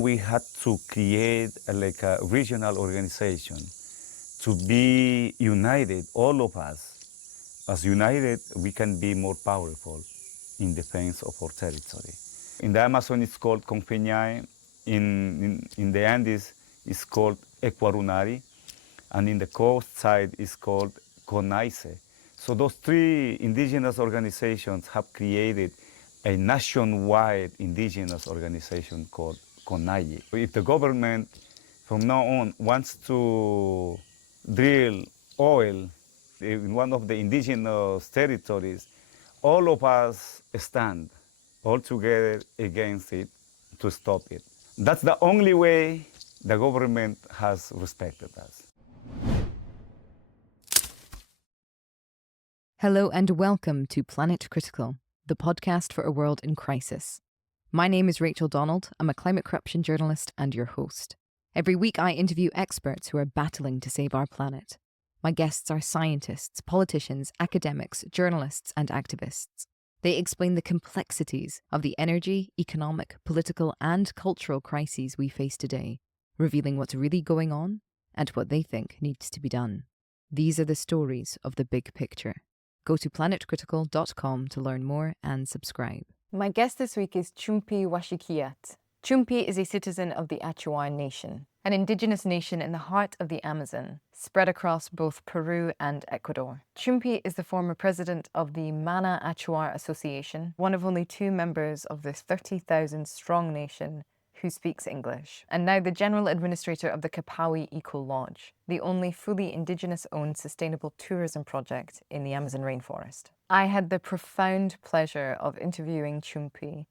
We had to create like a regional organization to be united, all of us. As united, we can be more powerful in defense of our territory. In the Amazon, it's called Confeñae. In the Andes, it's called Ecuarunari. And in the coast side, it's called Conaise. So those three indigenous organizations have created a nationwide indigenous organization called CONAIE. If the government from now on wants to drill oil in one of the indigenous territories, all of us stand all together against it to stop it. That's the only way the government has respected us. Hello and welcome to Planet Critical, the podcast for a world in crisis. My name is Rachel Donald. I'm a climate corruption journalist and your host. Every week I interview experts who are battling to save our planet. My guests are scientists, politicians, academics, journalists and activists. They explain the complexities of the energy, economic, political and cultural crises we face today, revealing what's really going on and what they think needs to be done. These are the stories of the big picture. Go to planetcritical.com to learn more and subscribe. My guest this week is Chumpi Washikiat. Chumpi is a citizen of the Achuar nation, an indigenous nation in the heart of the Amazon, spread across both Peru and Ecuador. Chumpi is the former president of the Mana Achuar Association, one of only two members of this 30,000-strong nation who speaks English, and now the general administrator of the Kapawi Eco Lodge, the only fully indigenous-owned sustainable tourism project in the Amazon rainforest. I had the profound pleasure of interviewing Chumpi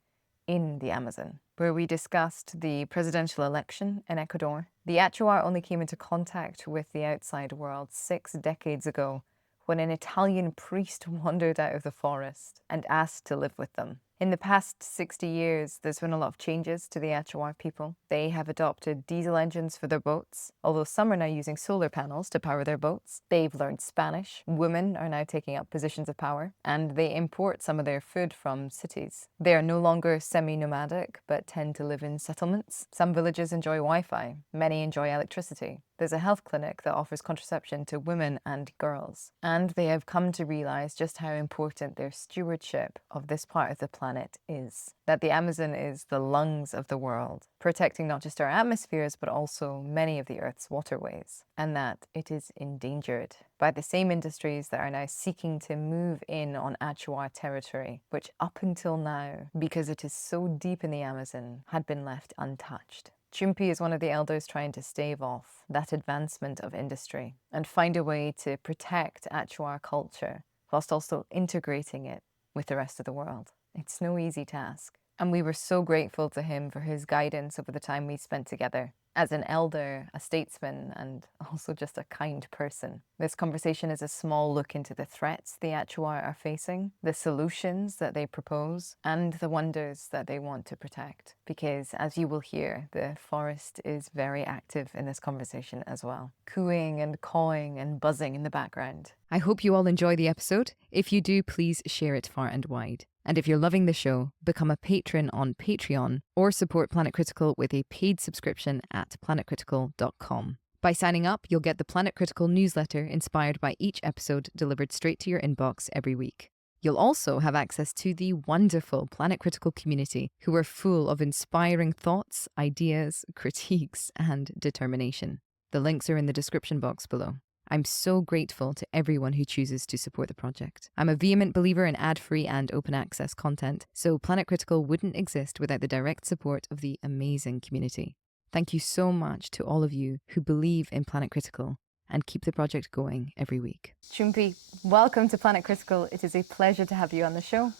in the Amazon, where we discussed the presidential election in Ecuador. The Achuar only came into contact with the outside world 6 decades ago, when an Italian priest wandered out of the forest and asked to live with them. In the past 60 years, there's been a lot of changes to the Achuar people. They have adopted diesel engines for their boats, although some are now using solar panels to power their boats. They've learned Spanish. Women are now taking up positions of power, and they import some of their food from cities. They are no longer semi-nomadic, but tend to live in settlements. Some villages enjoy Wi-Fi. Many enjoy electricity. There's a health clinic that offers contraception to women and girls. And they have come to realize just how important their stewardship of this part of the planet is. That the Amazon is the lungs of the world, protecting not just our atmospheres, but also many of the Earth's waterways. And that it is endangered by the same industries that are now seeking to move in on Achuar territory, which up until now, because it is so deep in the Amazon, had been left untouched. Chumpi is one of the elders trying to stave off that advancement of industry and find a way to protect Achuar culture whilst also integrating it with the rest of the world. It's no easy task. And we were so grateful to him for his guidance over the time we spent together. As an elder, a statesman, and also just a kind person. This conversation is a small look into the threats the Achuar are facing, the solutions that they propose, and the wonders that they want to protect. Because, as you will hear, the forest is very active in this conversation as well, cooing and cawing and buzzing in the background. I hope you all enjoy the episode. If you do, please share it far and wide. And if you're loving the show, become a patron on Patreon or support Planet Critical with a paid subscription at planetcritical.com. By signing up, you'll get the Planet Critical newsletter inspired by each episode delivered straight to your inbox every week. You'll also have access to the wonderful Planet Critical community who are full of inspiring thoughts, ideas, critiques, and determination. The links are in the description box below. I'm so grateful to everyone who chooses to support the project. I'm a vehement believer in ad-free and open access content, so Planet Critical wouldn't exist without the direct support of the amazing community. Thank you so much to all of you who believe in Planet Critical and keep the project going every week. Chumpi, welcome to Planet Critical. It is a pleasure to have you on the show.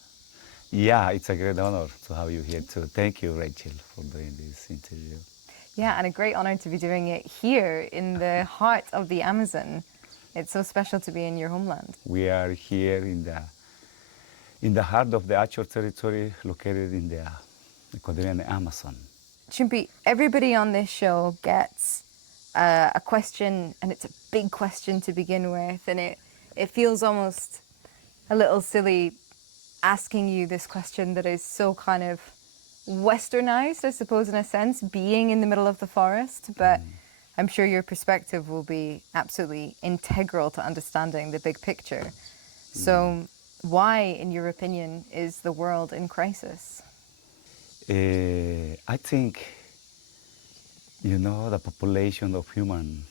Yeah, it's a great honor to have you here too. Thank you, Rachel, for doing this interview. Yeah, and a great honor to be doing it here in the heart of the Amazon. It's so special to be in your homeland. We are here in the heart of the Achuar territory, located in the Ecuadorian Amazon. Chumpi, everybody on this show gets a question, and it's a big question to begin with, and it feels almost a little silly asking you this question that is so kind of westernized, I suppose, in a sense, being in the middle of the forest, but I'm sure your perspective will be absolutely integral to understanding the big picture. So, why, in your opinion, is the world in crisis? I think, the population of human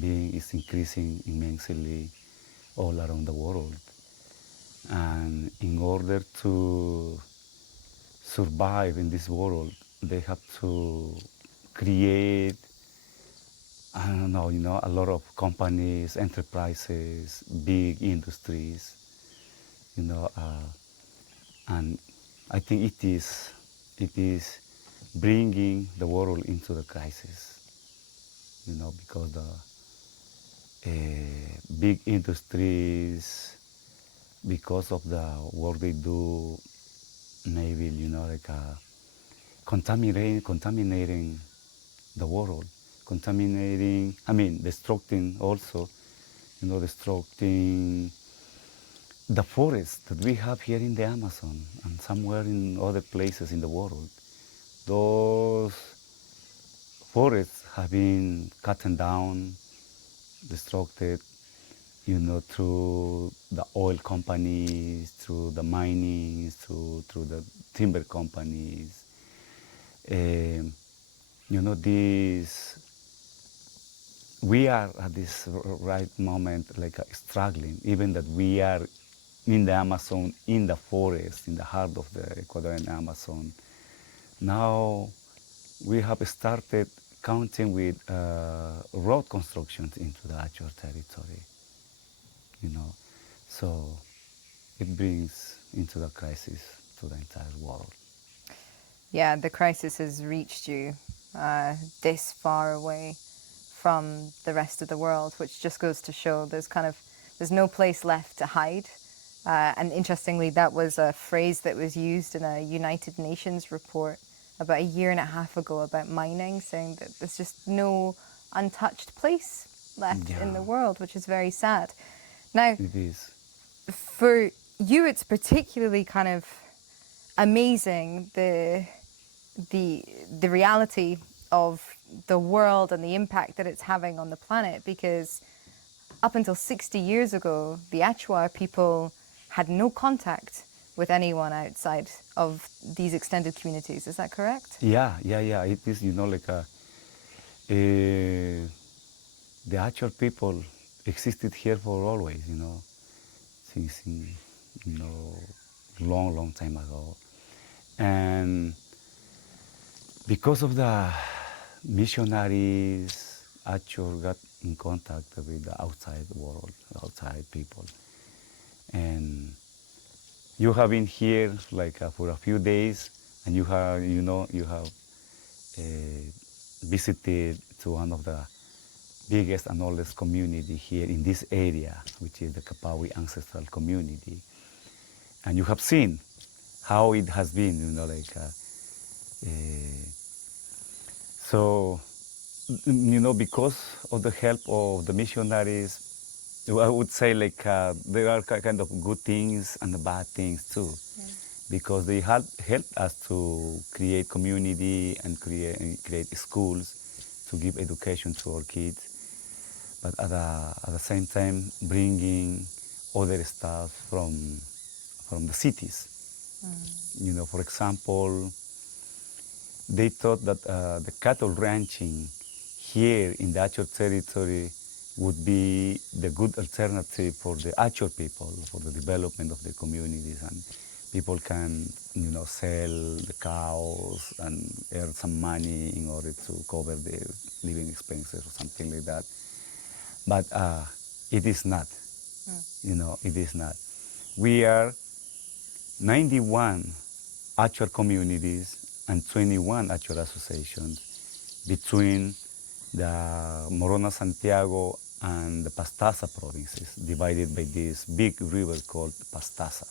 being is increasing immensely all around the world. And in order to survive in this world, they have to create, I don't know, a lot of companies, enterprises, big industries, you know, uh, and I think it is bringing the world into the crisis, because the big industries, because of the work they do, maybe contaminating the world, contaminating. I mean, destructing also, destructing the forests that we have here in the Amazon and somewhere in other places in the world. Those forests have been cut down, destructed, through the oil companies, through the mining, through the timber companies. Um, this we are at this right moment struggling, even that we are in the Amazon, in the forest, in the heart of the Ecuadorian Amazon. Now we have started counting with road constructions into the Achuar territory, you know. So it brings into the crisis to the entire world. Yeah, the crisis has reached you this far away from the rest of the world, which just goes to show there's no place left to hide. And interestingly, that was a phrase that was used in a United Nations report about a year and a half ago about mining, saying that there's just no untouched place left in the Yeah, world, which is very sad. Now, it is. for you, it's particularly kind of amazing the reality of the world and the impact that it's having on the planet, because up until 60 years ago, the Achuar people had no contact with anyone outside of these extended communities. Is that correct? Yeah. It is, the actual people existed here for always, since, you know, long time ago. And because of the missionaries, actually got in contact with the outside world, outside people. And you have been here for a few days, and you have uh, visited to one of the biggest and oldest community here in this area, which is the Kapawi ancestral community. And you have seen how it has been, so, because of the help of the missionaries, I would say there are kind of good things and bad things too, because they helped us to create community and create schools to give education to our kids, but at the same time bringing other stuff from the cities. For example, they thought that the cattle ranching here in the Achuar territory would be the good alternative for the Achuar people, for the development of the communities, and people can, sell the cows and earn some money in order to cover their living expenses or something like that. But it is not, it is not. We are 91 Achuar communities and 21 Achuar associations between the Morona Santiago and the Pastaza provinces, divided by this big river called Pastaza.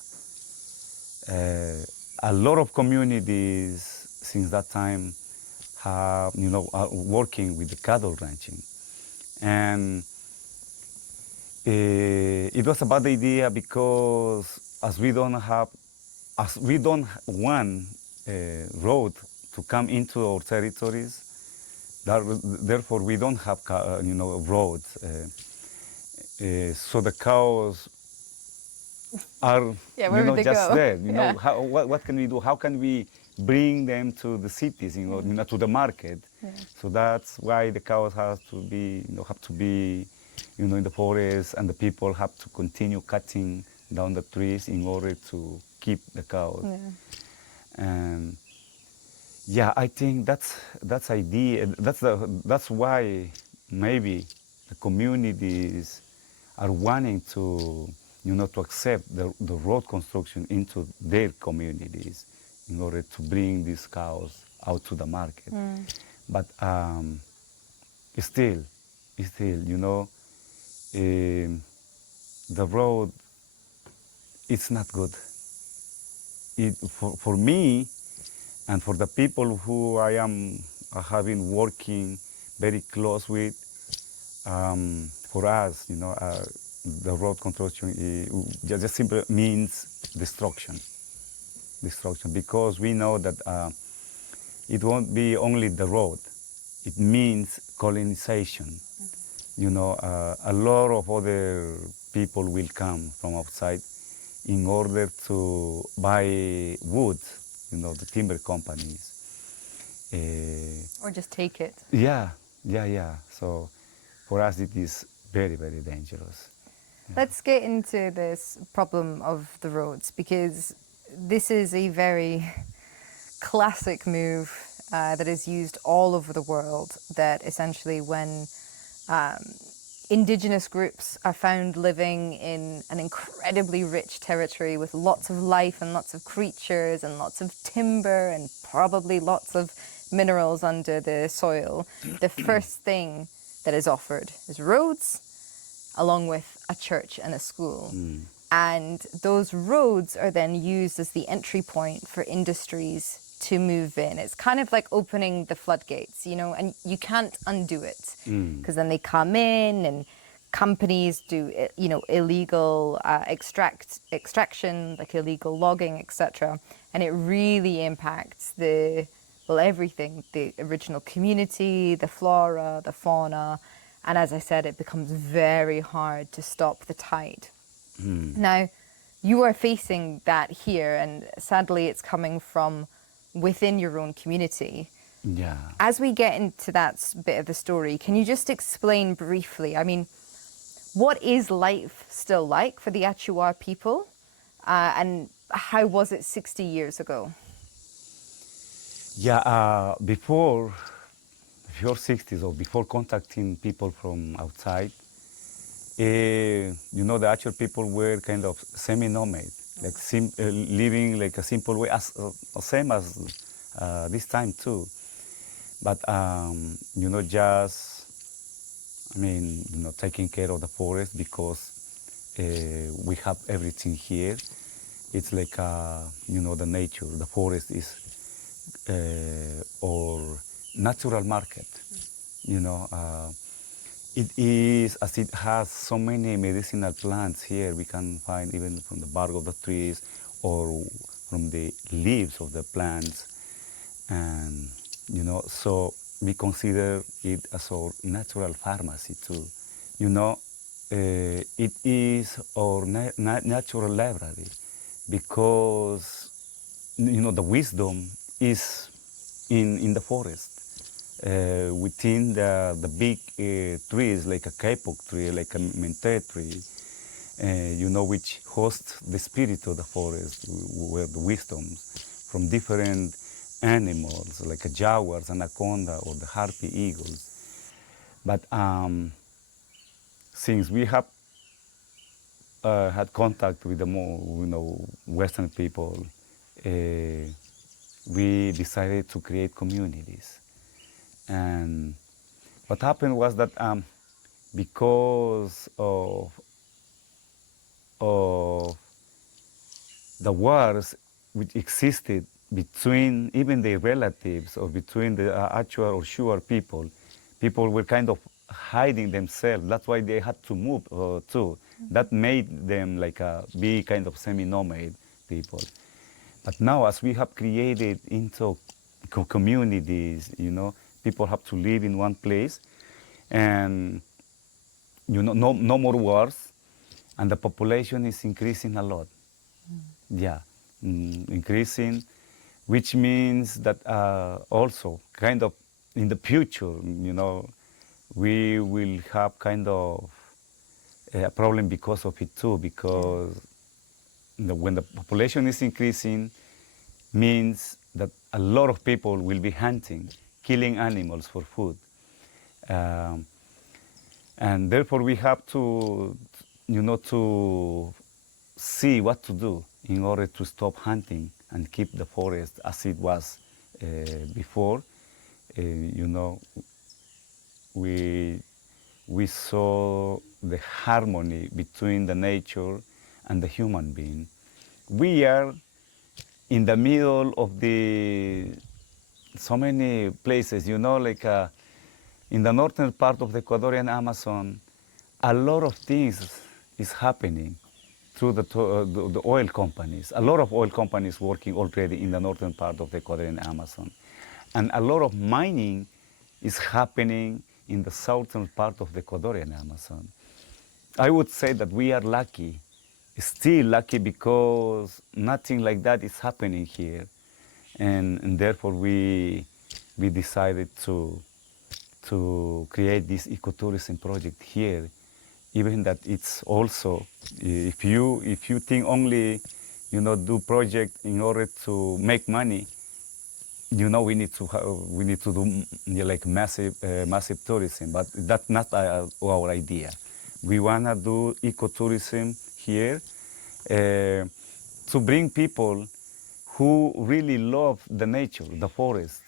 A lot of communities since that time are working with the cattle ranching. And it was a bad idea because as we don't want road to come into our territories. Therefore, we don't have roads. So the cows are Yeah, where would they just go? there. Yeah. What can we do? How can we bring them to the cities, to the market? Yeah. So that's why the cows have to be in the forest, and the people have to continue cutting down the trees in order to keep the cows. Yeah. And yeah, I think that's idea. That's why maybe the communities are wanting to to accept the road construction into their communities in order to bring these cows out to the market. But still, the road, it's not good. For me and for the people who I have been working very close with, for us, the road construction just simply means destruction. Destruction, because we know that it won't be only the road. It means colonization. A lot of other people will come from outside in order to buy wood, the timber companies. Or just take it. Yeah. So for us, it is very, very dangerous. Let's get into this problem of the roads, because this is a very classic move that is used all over the world, that essentially when Indigenous groups are found living in an incredibly rich territory with lots of life and lots of creatures and lots of timber and probably lots of minerals under the soil, the first thing that is offered is roads, along with a church and a school. And those roads are then used as the entry point for industries to move in. It's kind of like opening the floodgates, and you can't undo it, because then they come in and companies do, illegal extraction, like illegal logging, etc. And it really impacts everything, the original community, the flora, the fauna. And as I said, it becomes very hard to stop the tide. Now, you are facing that here, and sadly it's coming from within your own community. Yeah. As we get into that bit of the story, can you just explain briefly, what is life still like for the Achuar people, and how was it 60 years ago? Yeah, before 60s, or before contacting people from outside, the Achuar people were kind of semi-nomad, like living like a simple way, same as this time too. But taking care of the forest, because we have everything here. It's like the nature. The forest is our natural market. It is, as it has so many medicinal plants here. We can find even from the bark of the trees or from the leaves of the plants, and so we consider it as our natural pharmacy too. It is our natural library, because the wisdom is in the forest. Within the big trees, like a kapok tree, like a mente tree, which hosts the spirit of the forest, where the wisdoms from different animals, like a jaguars, anaconda, or the harpy eagles. But since we have had contact with the more, Western people, we decided to create communities. And what happened was that because of the wars which existed between even their relatives, or between the Achuar or Shuar people were kind of hiding themselves. That's why they had to move too. That made them like be kind of semi-nomad people. But now, as we have created into communities, people have to live in one place, and no more wars, and the population is increasing a lot. Yeah, increasing, which means that also kind of in the future, we will have kind of a problem because of it too, because when the population is increasing, means that a lot of people will be hunting, killing animals for food. Um, and therefore we have to see what to do in order to stop hunting and keep the forest as it was before. We saw the harmony between the nature and the human being. We are in the middle of the so many places, like in the northern part of the Ecuadorian Amazon, a lot of things is happening through the oil companies. A lot of oil companies working already in the northern part of the Ecuadorian Amazon. And a lot of mining is happening in the southern part of the Ecuadorian Amazon. I would say that we are lucky, still lucky, because nothing like that is happening here. And therefore we decided to create this ecotourism project here, even that it's also, if you think only, do project in order to make money, we need to do like massive tourism, but that's not our idea. We wanna do ecotourism here to bring people who really love the nature, the forest,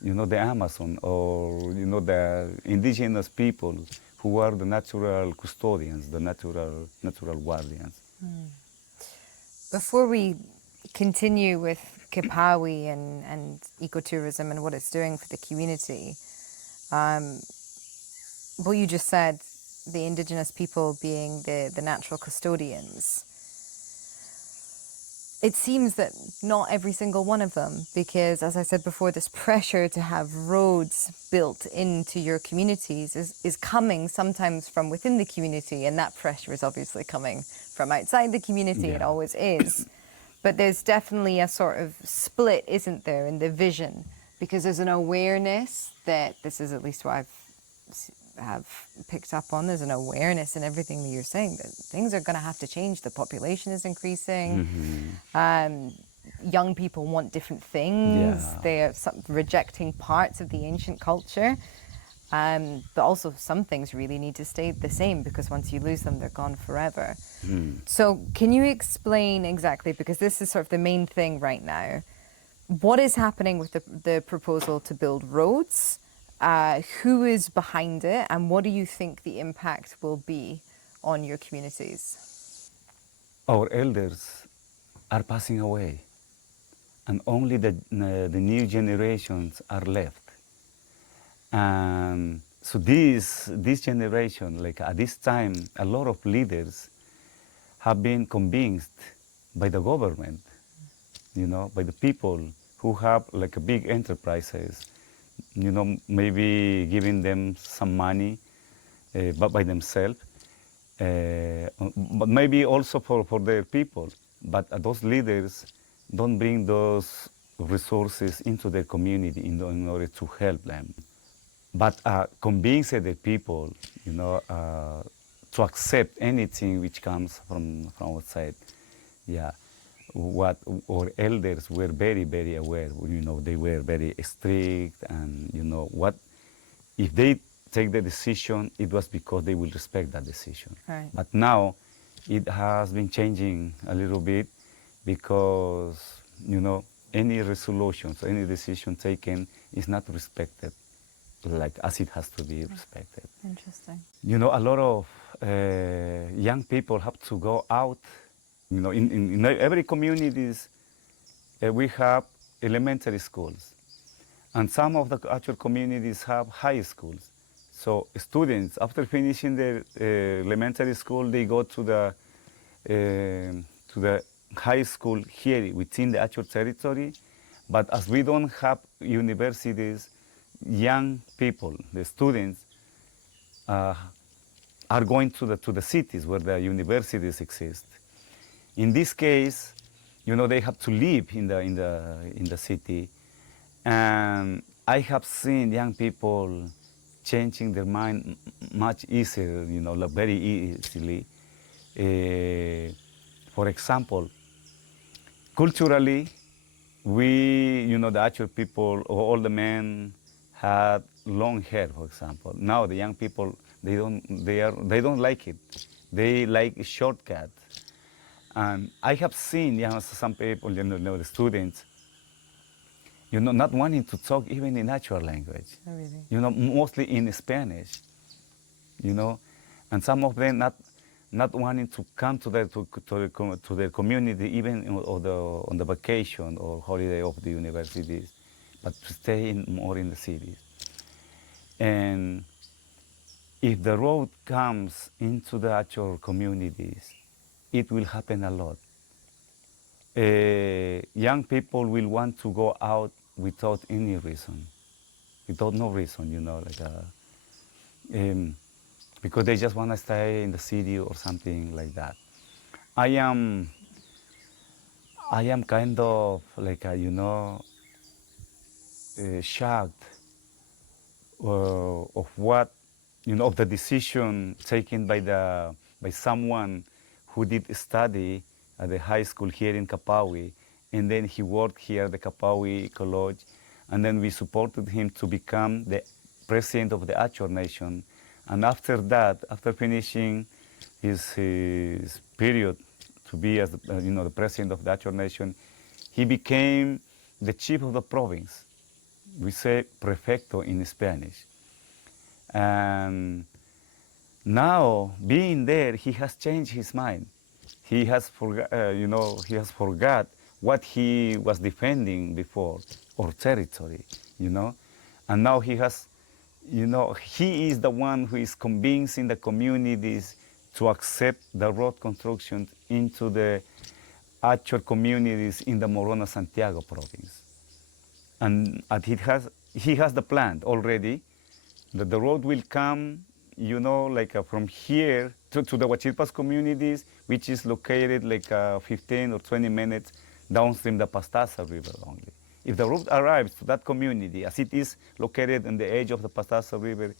the Amazon, or the indigenous people who are the natural custodians, the natural guardians. Before we continue with Kapawi and ecotourism and what it's doing for the community, what you just said, the indigenous people being the natural custodians, it seems that not every single one of them, because as I said before, this pressure to have roads built into your communities is coming sometimes from within the community, and that pressure is obviously coming from outside the community. Yeah. It always is. But there's definitely a sort of split, isn't there, in the vision, because there's an awareness that, this is at least what have picked up on, there's an awareness in everything that you're saying that things are going to have to change. The population is increasing. Young people want different things. Yeah. They are rejecting parts of the ancient culture. But also some things really need to stay the same, because once you lose them, they're gone forever. So can you explain exactly, because this is sort of the main thing right now, what is happening with the proposal to build roads? Who is behind it, and what do you think the impact will be on your communities? Our elders are passing away, and only the new generations are left. And so this generation, like at this time, a lot of leaders have been convinced by the government, by the people who have like big enterprises, maybe giving them some money, but by themselves, but maybe also for their people. But those leaders don't bring those resources into their community in order to help them. But convincing the people, to accept anything which comes from outside. Yeah, what our elders were very, very aware. They were very strict, and what if they take the decision, it was because they will respect that decision. Right. But now, it has been changing a little bit, because any resolutions, any decision taken is not respected like as it has to be respected. Interesting. A lot of young people have to go out. In every communities, we have elementary schools, and some of the actual communities have high schools. So students, after finishing their elementary school, they go to the high school here within the Achuar territory, but as we don't have universities, young people, the students, uh, are going to the cities where the universities exist. In this case, they have to live in the city, and I have seen young people changing their mind much easier, like very easily. For example, culturally, the actual people, all the men had long hair, for example. Now the young people, they don't like it. They like a shortcut. And I have seen, some people, the students, not wanting to talk even in natural language. Oh, really? Mostly in Spanish, and some of them not wanting to come to their community even on the vacation or holiday of the universities, but to stay more in the cities. And if the road comes into the actual communities, it will happen a lot. Young people will want to go out without any reason, without no reason, because they just want to stay in the city or something like that. I am, I am kind of like, shocked of what, of the decision taken by someone who did study at the high school here in Kapawi, and then he worked here at the Kapawi Eco Lodge, and then we supported him to become the president of the Achuar Nation. And after that, after finishing his period to be as the president of the Achuar Nation, he became the chief of the province. We say prefecto in Spanish. And now, being there, he has changed his mind. He has forgot what he was defending before, or territory, And now he has, he is the one who is convincing the communities to accept the road construction into the actual communities in the Morona Santiago province. And he has the plan already that the road will come, from here to the Huachilpas communities, which is located like 15 or 20 minutes downstream the Pastaza River only. If the road arrives to that community, as it is located on the edge of the Pastaza River,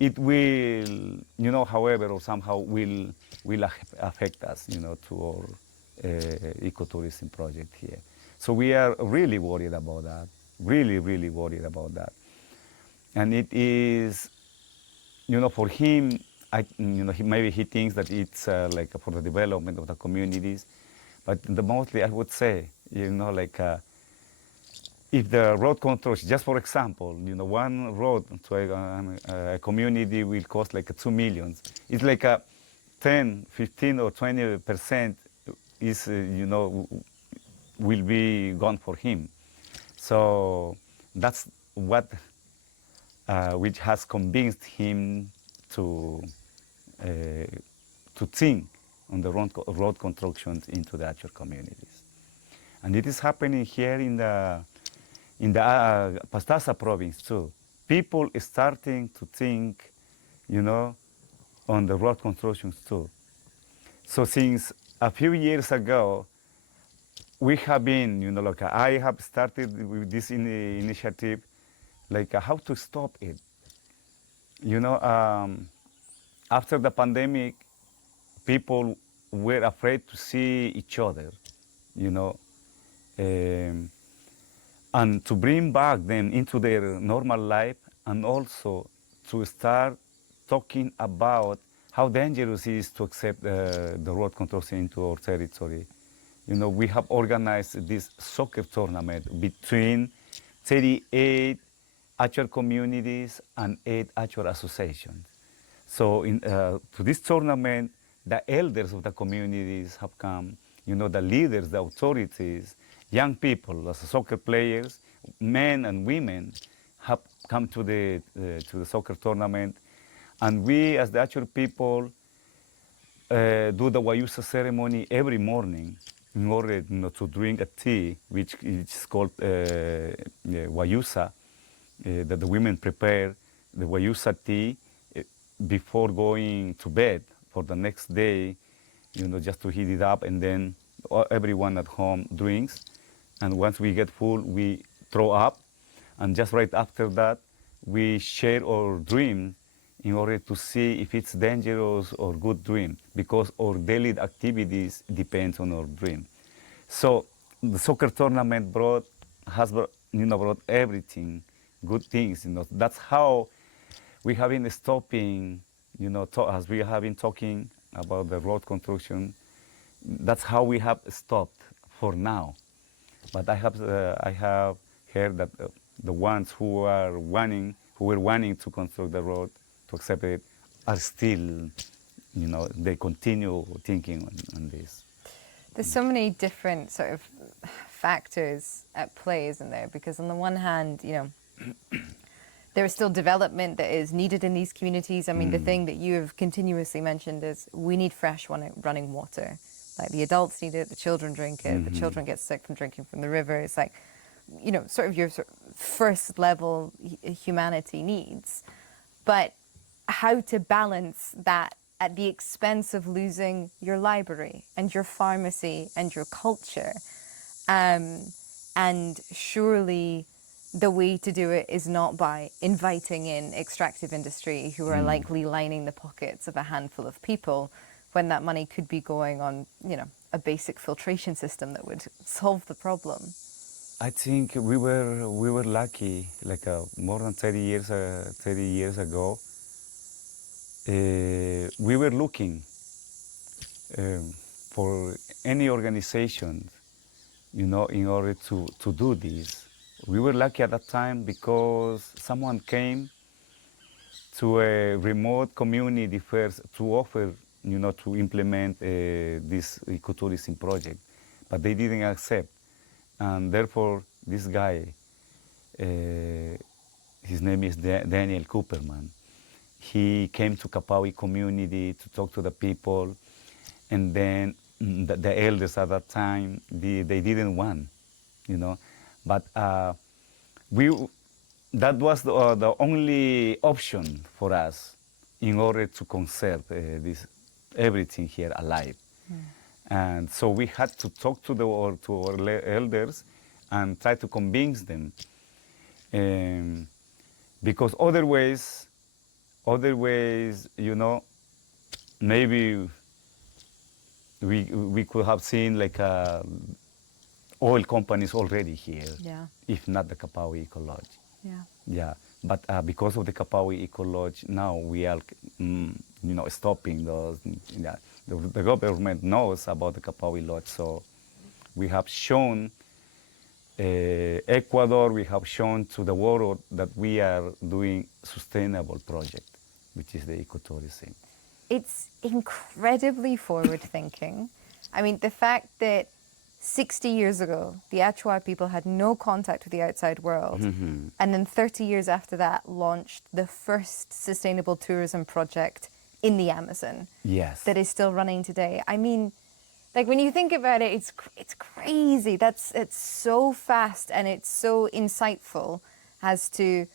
it will, however, or somehow will affect us, to our ecotourism project here. So we are really worried about that, really, really worried about that. And it is, for him, maybe he thinks that it's like for the development of the communities, but mostly I would say, if the road control, just for example, one road to a community will cost like 2 million. It's like 10, 15 or 20% is, will be gone for him. So that's what, which has convinced him to think on the road constructions into the actual communities. And it is happening here in the Pastaza province too. People is starting to think, on the road constructions too. So since a few years ago, we have been, I have started with this initiative, how to stop it. After the pandemic, people were afraid to see each other, and to bring back them into their normal life, and also to start talking about how dangerous it is to accept the road controls into our territory. We have organized this soccer tournament between 38 Achuar communities and 8 Achuar associations. So to this tournament, the elders of the communities have come, the leaders, the authorities, young people, as soccer players, men and women, have come to the soccer tournament. And we, as the Achuar people, do the Wayusa ceremony every morning. in order to drink a tea, which is called wayusa, that the women prepare the wayusa tea before going to bed for the next day, just to heat it up, and then everyone at home drinks. And once we get full, we throw up. And just right after that, we share our dream in order to see if it's dangerous or good dream, because our daily activities depends on our dream. So the soccer tournament brought everything, good things. That's how we have been stopping. As we have been talking about the road construction, that's how we have stopped for now. But I have heard that the ones who were wanting to construct the road, to accept it, are still, they continue thinking on this. There's so many different sort of factors at play, isn't there? Because on the one hand, there is still development that is needed in these communities. I mean, the thing that you have continuously mentioned is we need fresh running water. Like the adults need it, the children drink it, the children get sick from drinking from the river. It's like, sort of your first level humanity needs. But how to balance that at the expense of losing your library and your pharmacy and your culture. And surely the way to do it is not by inviting in extractive industry who are likely lining the pockets of a handful of people, when that money could be going on, a basic filtration system that would solve the problem. I think we were lucky, like more than 30 years ago. We were looking for any organization, in order to do this. We were lucky at that time because someone came to a remote community first to offer, to implement this ecotourism project, but they didn't accept. And therefore, this guy, his name is Daniel Cooperman, he came to Kapawi community to talk to the people, and then the elders at that time, they didn't want, but that was the only option for us in order to conserve everything here alive. And so we had to talk to our elders and try to convince them, because otherwise, maybe we could have seen like oil companies already here, if not the Kapawi Eco Lodge. Yeah, but because of the Kapawi Eco Lodge, now we are, stopping those. Yeah. The government knows about the Kapawi Lodge, so we have shown Ecuador, we have shown to the world that we are doing sustainable project, which is the ecotourism. It's incredibly forward-thinking. I mean, the fact that 60 years ago, the Achuar people had no contact with the outside world, and then 30 years after that, launched the first sustainable tourism project in the Amazon. Yes. That is still running today. I mean, like when you think about it, it's crazy. It's so fast and it's so insightful as to,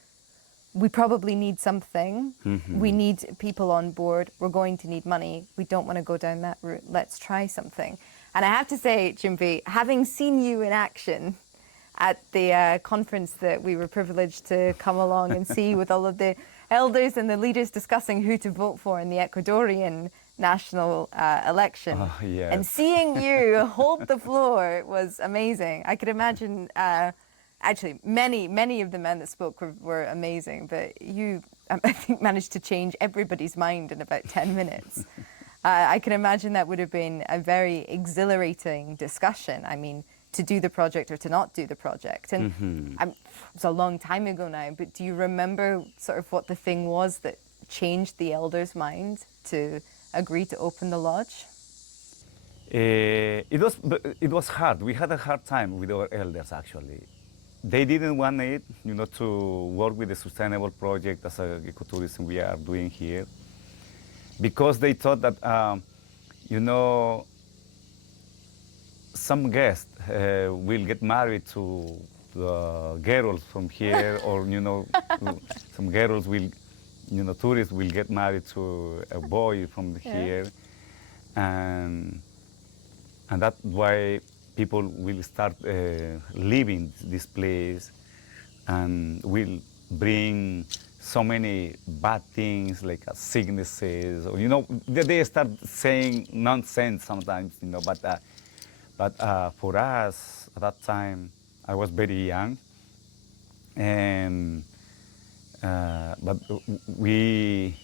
we probably need something. We need people on board. We're going to need money. We don't want to go down that route. Let's try something. And I have to say, Chumpi, having seen you in action at the conference that we were privileged to come along and see with all of the elders and the leaders discussing who to vote for in the Ecuadorian national election. Oh, yes. And seeing you hold the floor was amazing. I could imagine, actually, many of the men that spoke were amazing, but you, I think, managed to change everybody's mind in about 10 minutes. I can imagine that would have been a very exhilarating discussion. I mean, to do the project or to not do the project. And it's a long time ago now, but do you remember sort of what the thing was that changed the elders' mind to agree to open the lodge? It was hard. We had a hard time with our elders, actually. They didn't want it, to work with the sustainable project as a ecotourism we are doing here, because they thought that, some guests will get married to girls from here, or some girls will, tourists will get married to a boy from here, and that's why people will start leaving this place, and will bring so many bad things like sicknesses, or they start saying nonsense sometimes, but for us at that time, I was very young, and but we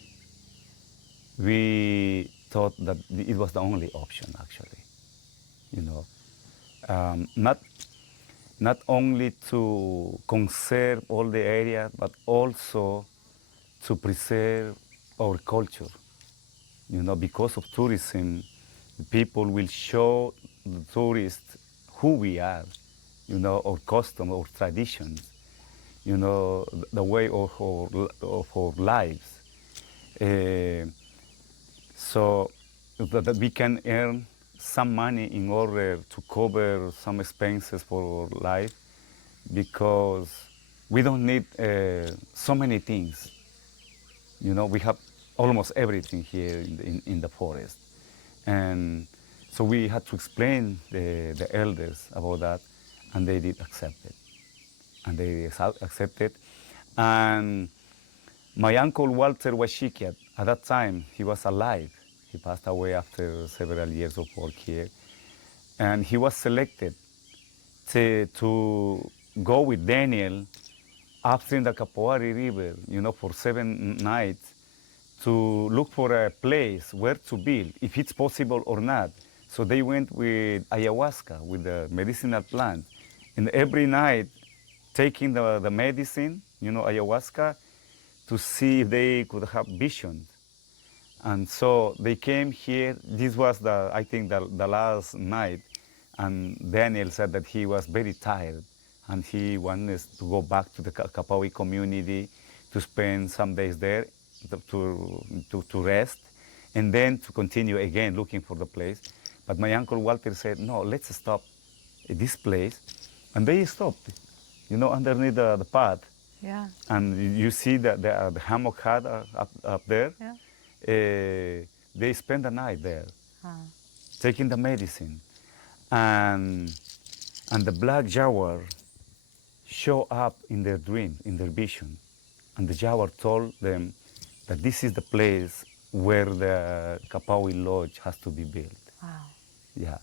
thought that it was the only option, actually. You know, not only to conserve all the area, but also to preserve our culture. Because of tourism, people will show the tourists who we are, our custom, our traditions, the way of our lives. So that we can earn some money in order to cover some expenses for our life, because we don't need so many things. We have almost everything here in the forest. And so we had to explain the elders about that, and they did accept it. And they accepted. And my uncle Walter Washikiat, at that time, he was alive. He passed away after several years of work here. And he was selected to go with Daniel upstream the Kapawi River, for 7 nights, to look for a place where to build, if it's possible or not. So they went with ayahuasca, with the medicinal plant. And every night, taking the medicine, ayahuasca, to see if they could have visions. And so they came here. This was, I think, the last night. And Daniel said that he was very tired, and he wanted to go back to the Kapawi community, to spend some days there, to rest, and then to continue again looking for the place. But my uncle Walter said, no, let's stop at this place. And they stopped, underneath the path. Yeah. And you see the hammock hut up there. Yeah. They spent the night there, taking the medicine. And the black jaguar show up in their dream, in their vision. And the jaguar told them that this is the place where the Kapawi Lodge has to be built. Wow. Yeah.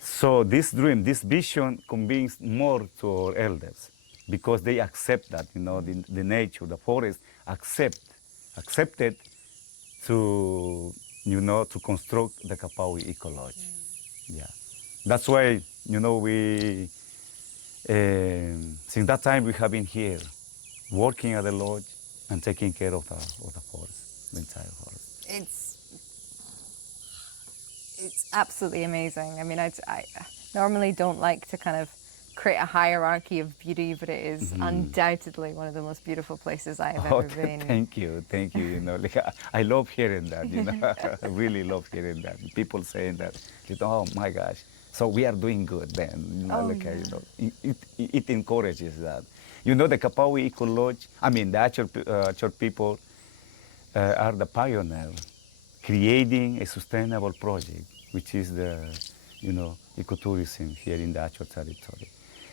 So this dream, this vision convinced more to our elders, because they accept that, the nature, the forest accepted to, to construct the Kapawi Eco Lodge. Yeah. That's why, we, since that time, we have been here, working at the lodge and taking care of the forest, the entire forest. It's absolutely amazing. I mean, I normally don't like to kind of create a hierarchy of beauty, but it is undoubtedly one of the most beautiful places I have ever been. Thank you. I love hearing that. I really love hearing that. People saying that, oh my gosh. So we are doing good then. It encourages that. The Kapawi Eco Lodge, the Achuar people are the pioneer, creating a sustainable project, which is the, ecotourism here in the Achuar territory.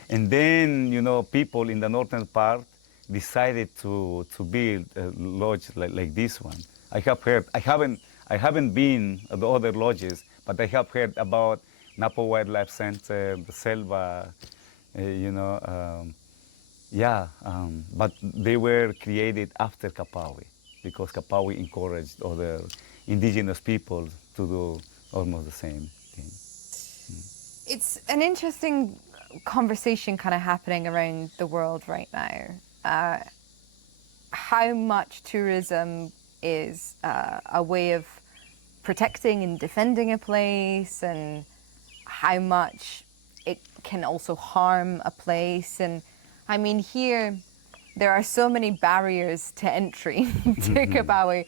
And then, people in the northern part decided to build a lodge like this one. I have heard, I haven't been at the other lodges, but I have heard about Napo Wildlife Center, the Selva, but they were created after Kapawi, because Kapawi encouraged other indigenous people to do almost the same thing. It's an interesting conversation kind of happening around the world right now. How much tourism is a way of protecting and defending a place, and how much it can also harm a place. And I mean, here there are so many barriers to entry to Kapawi.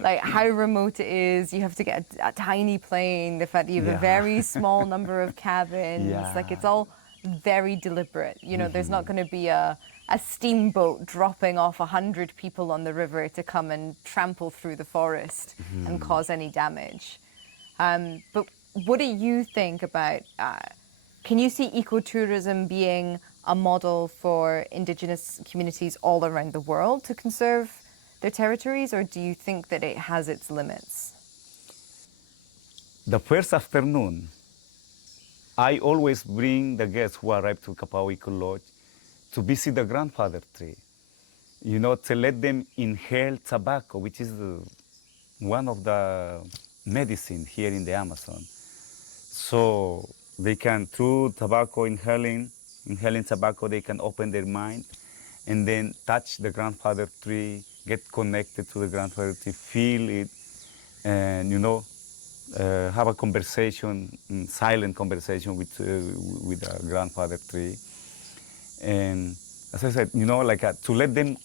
like how remote it is. You have to get a tiny plane. The fact that you have a Yeah. very small number of cabins. Like it's Yeah. all very deliberate. You know, there's not going to be a steamboat dropping off 100 people on the river to come and trample through the forest and cause any damage. But what do you think about, can you see ecotourism being a model for Indigenous communities all around the world to conserve their territories, or do you think that it has its limits? The first afternoon, I always bring the guests who arrive to Kapawi Eco Lodge to visit the grandfather tree. You know, to let them inhale tobacco, which is one of the medicine here in the Amazon. So they can, through tobacco inhaling tobacco, they can open their mind and then touch the grandfather tree, get connected to the grandfather tree, feel it, and have a conversation, silent conversation with the grandfather tree. And as I said, to let them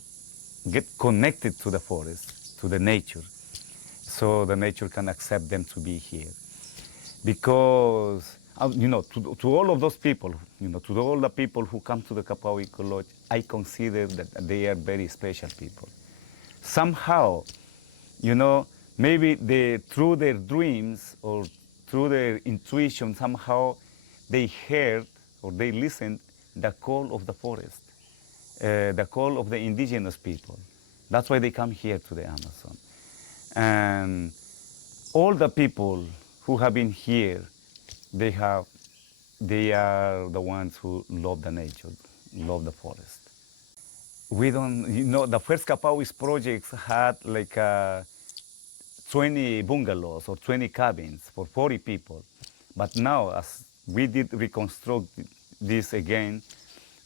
get connected to the forest, to the nature, so the nature can accept them to be here. Because, to all of those people, to all the people who come to the Kapawi Eco Lodge, I consider that they are very special people. Somehow, maybe through their dreams or through their intuition, somehow they heard or they listened the call of the forest, the call of the indigenous people. That's why they come here to the Amazon. And all the people who have been here, they are the ones who love the nature, love the forest. We don't, the first Kapawis projects had like 20 bungalows or 20 cabins for 40 people. But now, as we did reconstruct this again,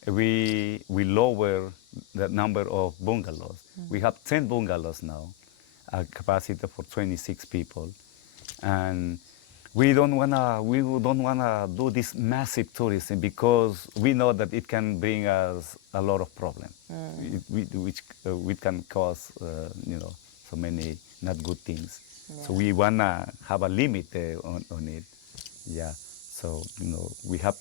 we lower the number of bungalows. We have 10 bungalows now, a capacity for 26 people. And we don't wanna do this massive tourism because we know that it can bring us a lot of problems, which can cause so many not good things. Yeah. So we wanna have a limit on it. Yeah. So we have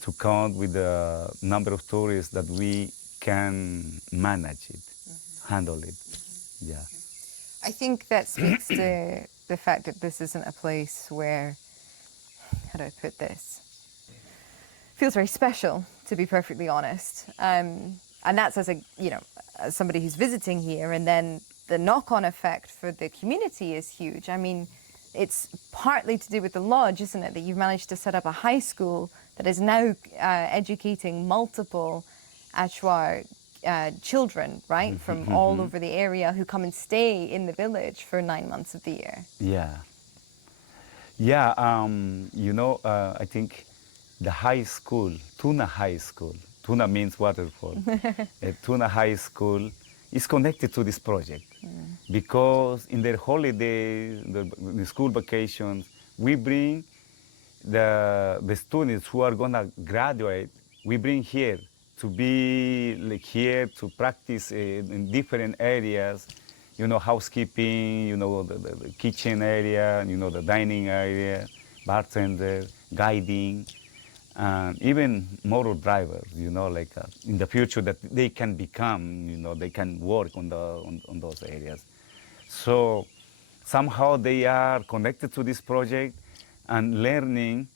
to count with the number of tourists that we can manage it, handle it. Yeah. I think that speaks to the fact that this isn't a place where, how do I put this? Feels very special, to be perfectly honest. And that's as as somebody who's visiting here, and then the knock-on effect for the community is huge. I mean, it's partly to do with the lodge, isn't it? That you've managed to set up a high school that is now educating multiple Achuar children, right, from all over the area who come and stay in the village for 9 months of the year. Yeah. Yeah, I think the high school, Tuna High School, Tuna means waterfall, Tuna High School is connected to this project because in their holidays, the school vacations, we bring the students who are gonna graduate, we bring here to be like here to practice in different areas, housekeeping, the kitchen area, the dining area, bartender, guiding, and even motor drivers, in the future that they can become, they can work on those areas. So somehow they are connected to this project and learning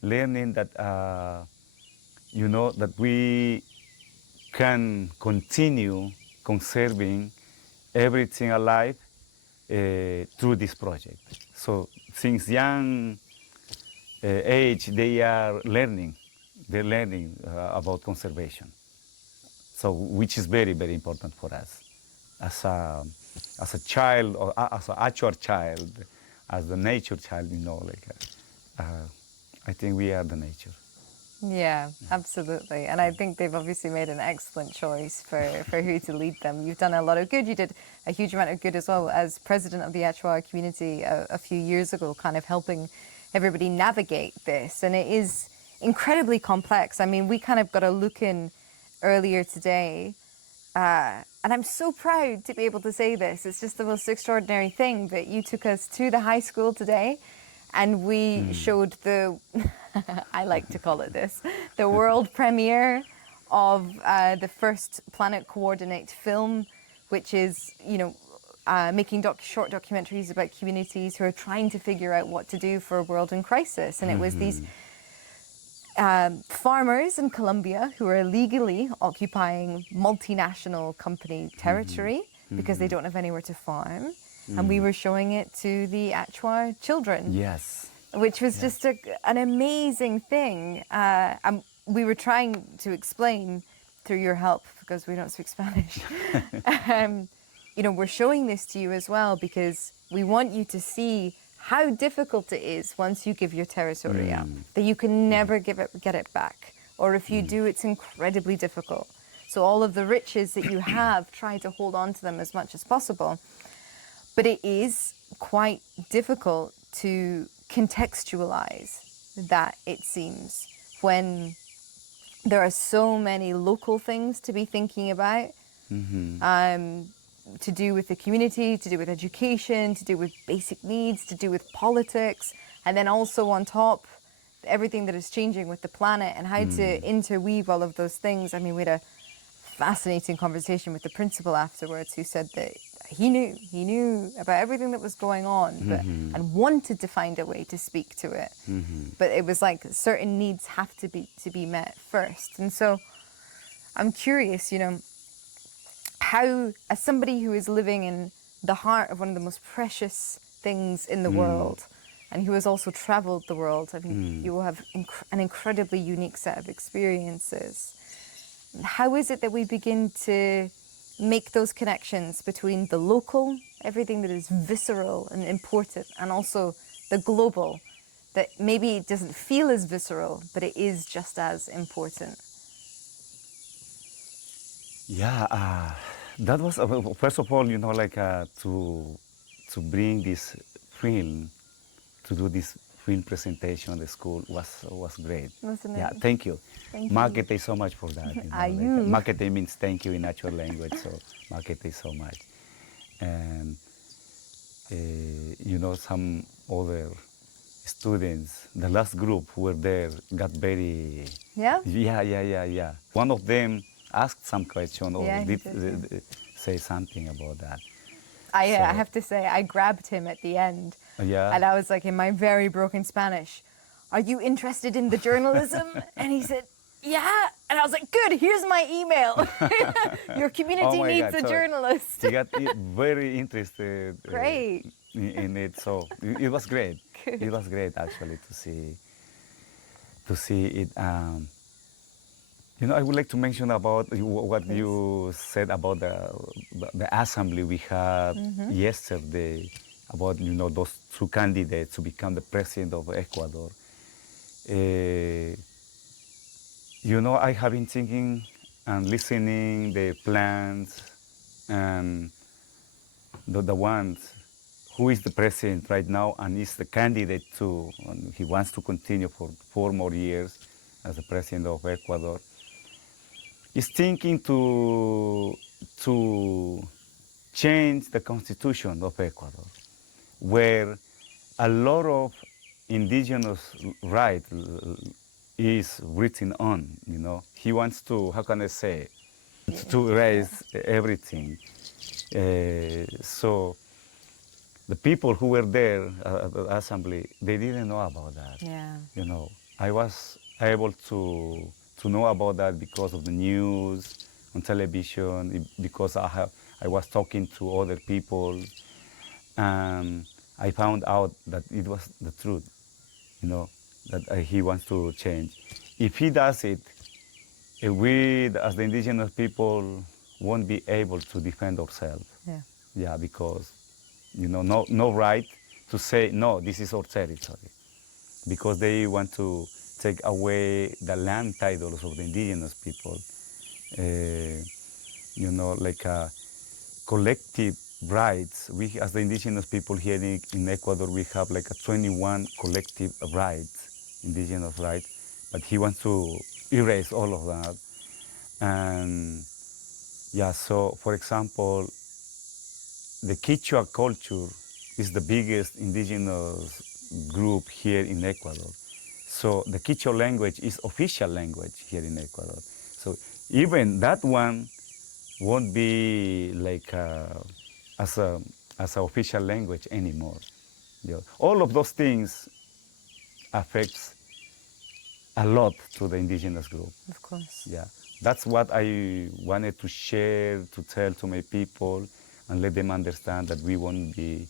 that, that we can continue conserving everything alive through this project. So since young age, they are learning. They're learning about conservation. So which is very, very important for us as a child or as an Achuar child, as the nature child. I think we are the nature. Yeah, absolutely. And I think they've obviously made an excellent choice for who to lead them. You've done a lot of good. You did a huge amount of good as well as president of the Achuar community a few years ago, kind of helping everybody navigate this. And it is incredibly complex. I mean, we kind of got a look in earlier today and I'm so proud to be able to say this. It's just the most extraordinary thing that you took us to the high school today and we showed the, I like to call it this, the world premiere of the first Planet Coordinate film, which is, making short documentaries about communities who are trying to figure out what to do for a world in crisis. And it was these farmers in Colombia who are illegally occupying multinational company territory because they don't have anywhere to farm. And we were showing it to the Achuar children. Yes. Which was just an amazing thing. And we were trying to explain through your help, because we don't speak Spanish. We're showing this to you as well because we want you to see how difficult it is once you give your territory up, that you can never get it back. Or if you do, it's incredibly difficult. So all of the riches that you have, try to hold on to them as much as possible. But it is quite difficult to contextualize that, it seems, when there are so many local things to be thinking about, to do with the community, to do with education, to do with basic needs, to do with politics, and then also on top, everything that is changing with the planet and how to interweave all of those things. I mean, we had a fascinating conversation with the principal afterwards, who said that he knew about everything that was going on, but, and wanted to find a way to speak to it. But it was like certain needs have to be met first. And so I'm curious, how, as somebody who is living in the heart of one of the most precious things in the world, and who has also traveled the world, I mean, you will have an incredibly unique set of experiences. How is it that we begin to make those connections between the local, everything that is visceral and important, and also the global, that maybe it doesn't feel as visceral, but it is just as important? Yeah, that was first of all, to bring this film, to do this film presentation at the school was great. Wasn't it? Yeah, thank you. Thank Makete so much for that. Ayú. Makete means thank you in Achuar language, so makete so much. And some other students, the last group who were there, got very Yeah? One of them asked some question or Yeah, he did did, say something about that. I So- have to say, I grabbed him at the end. Yeah. And I was like, in my very broken Spanish, "Are you interested in the journalism?" And he said, "Yeah." And I was like, "Good, here's my email. Your community Oh my needs God, a so journalist." She got very interested Great. in it, so it was great. Good. It was great actually to see it. I would like to mention about what you said about the assembly we had yesterday about those two candidates to become the president of Ecuador. I have been thinking and listening the plans and the ones who is the president right now and is the candidate too. And he wants to continue for 4 more years as the president of Ecuador. Is thinking to change the constitution of Ecuador, where a lot of indigenous right is written on. He wants to, how can I say, to raise everything. So the people who were there at the assembly, they didn't know about that. Yeah. I was able to know about that because of the news on television, because I was talking to other people, and I found out that it was the truth, that he wants to change. If he does it, we, as the indigenous people, won't be able to defend ourselves. Yeah. Yeah, because, no right to say, no, this is our territory. Because they want to take away the land titles of the indigenous people. Collective rights. We, as the indigenous people here in Ecuador, we have like a 21 collective rights, indigenous rights, but he wants to erase all of that. And Yeah, so for example, the Quechua culture is the biggest indigenous group here in Ecuador. So the Quechua language is official language here in Ecuador. So even that one won't be like as a as an official language anymore. All of those things affects a lot to the indigenous group. Of course. Yeah, that's what I wanted to share, to tell to my people, and let them understand that we won't be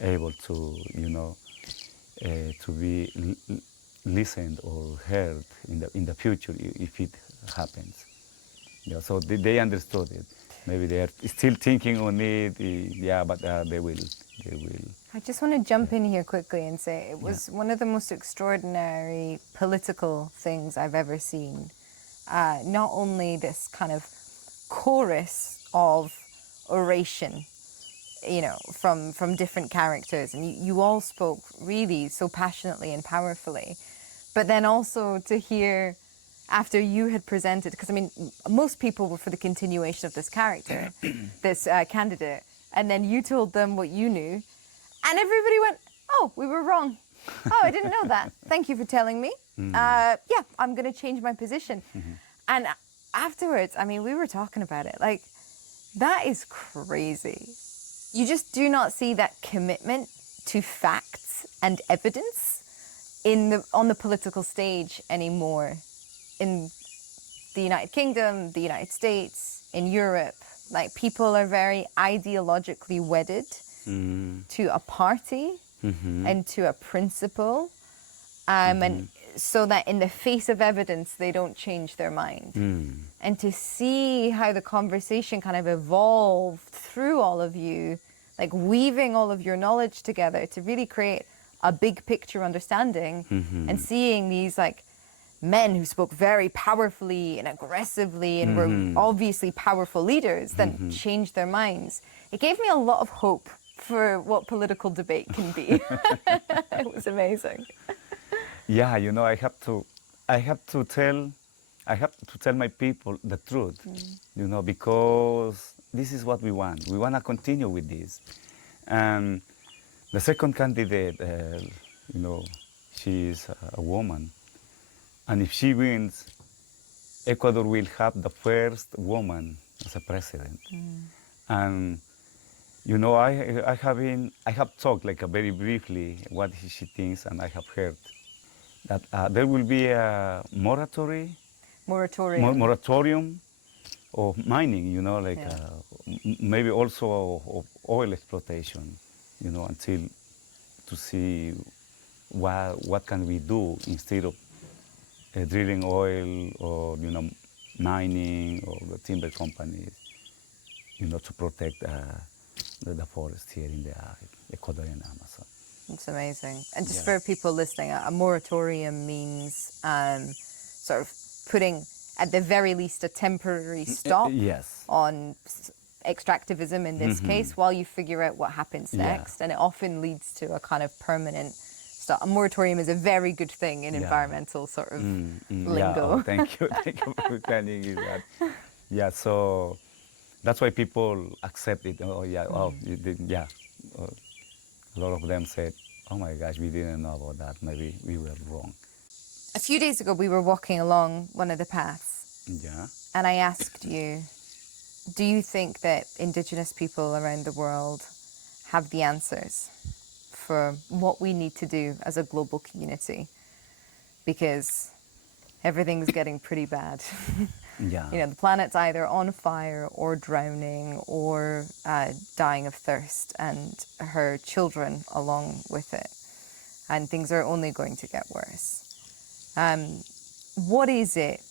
able to, to be listened or heard in the future if it happens. Yeah, so they understood it. Maybe they are still thinking on it. Yeah, but they will. They will. I just want to jump in here quickly and say it was one of the most extraordinary political things I've ever seen. Not only this kind of chorus of oration, from different characters, and you all spoke really so passionately and powerfully, but then also to hear after you had presented, because I mean, most people were for the continuation of this character, this candidate, and then you told them what you knew, and everybody went, "Oh, we were wrong. Oh, I didn't know that. Thank you for telling me. Yeah, I'm going to change my position." And afterwards, I mean, we were talking about it. Like, that is crazy. You just do not see that commitment to facts and evidence on the political stage anymore. In the United Kingdom, the United States, in Europe, like, people are very ideologically wedded to a party and to a principle, and so that in the face of evidence, they don't change their mind. And to see how the conversation kind of evolved through all of you, like weaving all of your knowledge together to really create a big picture understanding, and seeing these like men who spoke very powerfully and aggressively and were obviously powerful leaders then changed their minds. It gave me a lot of hope for what political debate can be. It was amazing. Yeah, I have to tell my people the truth, because this is what we want. We want to continue with this. And the second candidate, she is a woman. And if she wins, Ecuador will have the first woman as a president. And I have talked like very briefly what she thinks, and I have heard that there will be a moratorium of mining, maybe also of oil exploitation, until to see what can we do instead of drilling oil or mining or the timber companies, to protect the forest here in the Ecuadorian Amazon. It's amazing. And just for people listening, a moratorium means sort of putting, at the very least, a temporary stop on extractivism in this case, while you figure out what happens next. And it often leads to a kind of permanent stop. A moratorium is a very good thing in environmental sort of lingo. Yeah, thank you for telling me that. Yeah, so that's why people accept it. Oh yeah, a lot of them said, "Oh my gosh, we didn't know about that. Maybe we were wrong." A few days ago, we were walking along one of the paths. Yeah. And I asked you, do you think that Indigenous people around the world have the answers for what we need to do as a global community? Because everything's getting pretty bad. Yeah. The planet's either on fire or drowning or dying of thirst, and her children along with it. And things are only going to get worse. What is it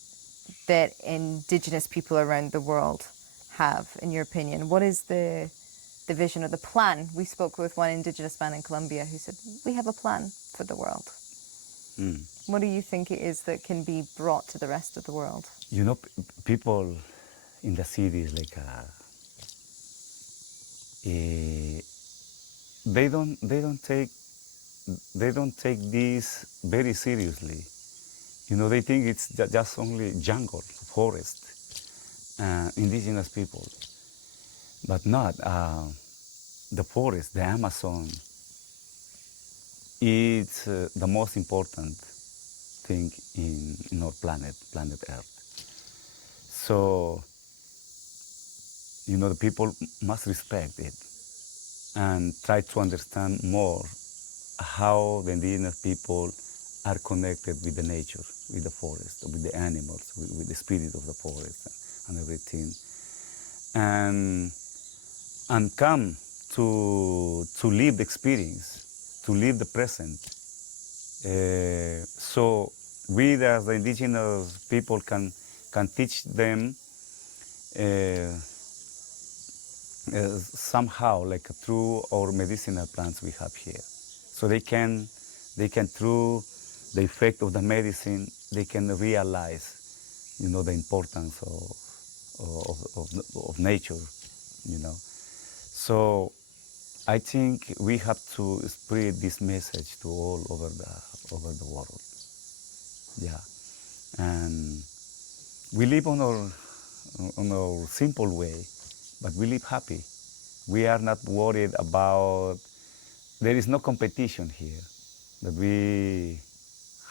that Indigenous people around the world have, in your opinion? What is the vision or the plan? We spoke with one Indigenous man in Colombia who said, we have a plan for the world. What do you think it is that can be brought to the rest of the world? People in the cities, like, they don't take this very seriously. They think it's just only jungle, forest. indigenous people, but not the forest, the Amazon. It's the most important thing in our planet Earth. So, the people must respect it and try to understand more how the indigenous people are connected with the nature, with the forest, with the animals, with the spirit of the forest and everything. And come to live the experience, to live the present. So we as the indigenous people can teach them somehow, like through our medicinal plants we have here. So they can through the effect of the medicine, they can realize, the importance of nature, So I think we have to spread this message to all over the world. Yeah, and we live on our simple way, but we live happy. We are not worried about. There is no competition here that we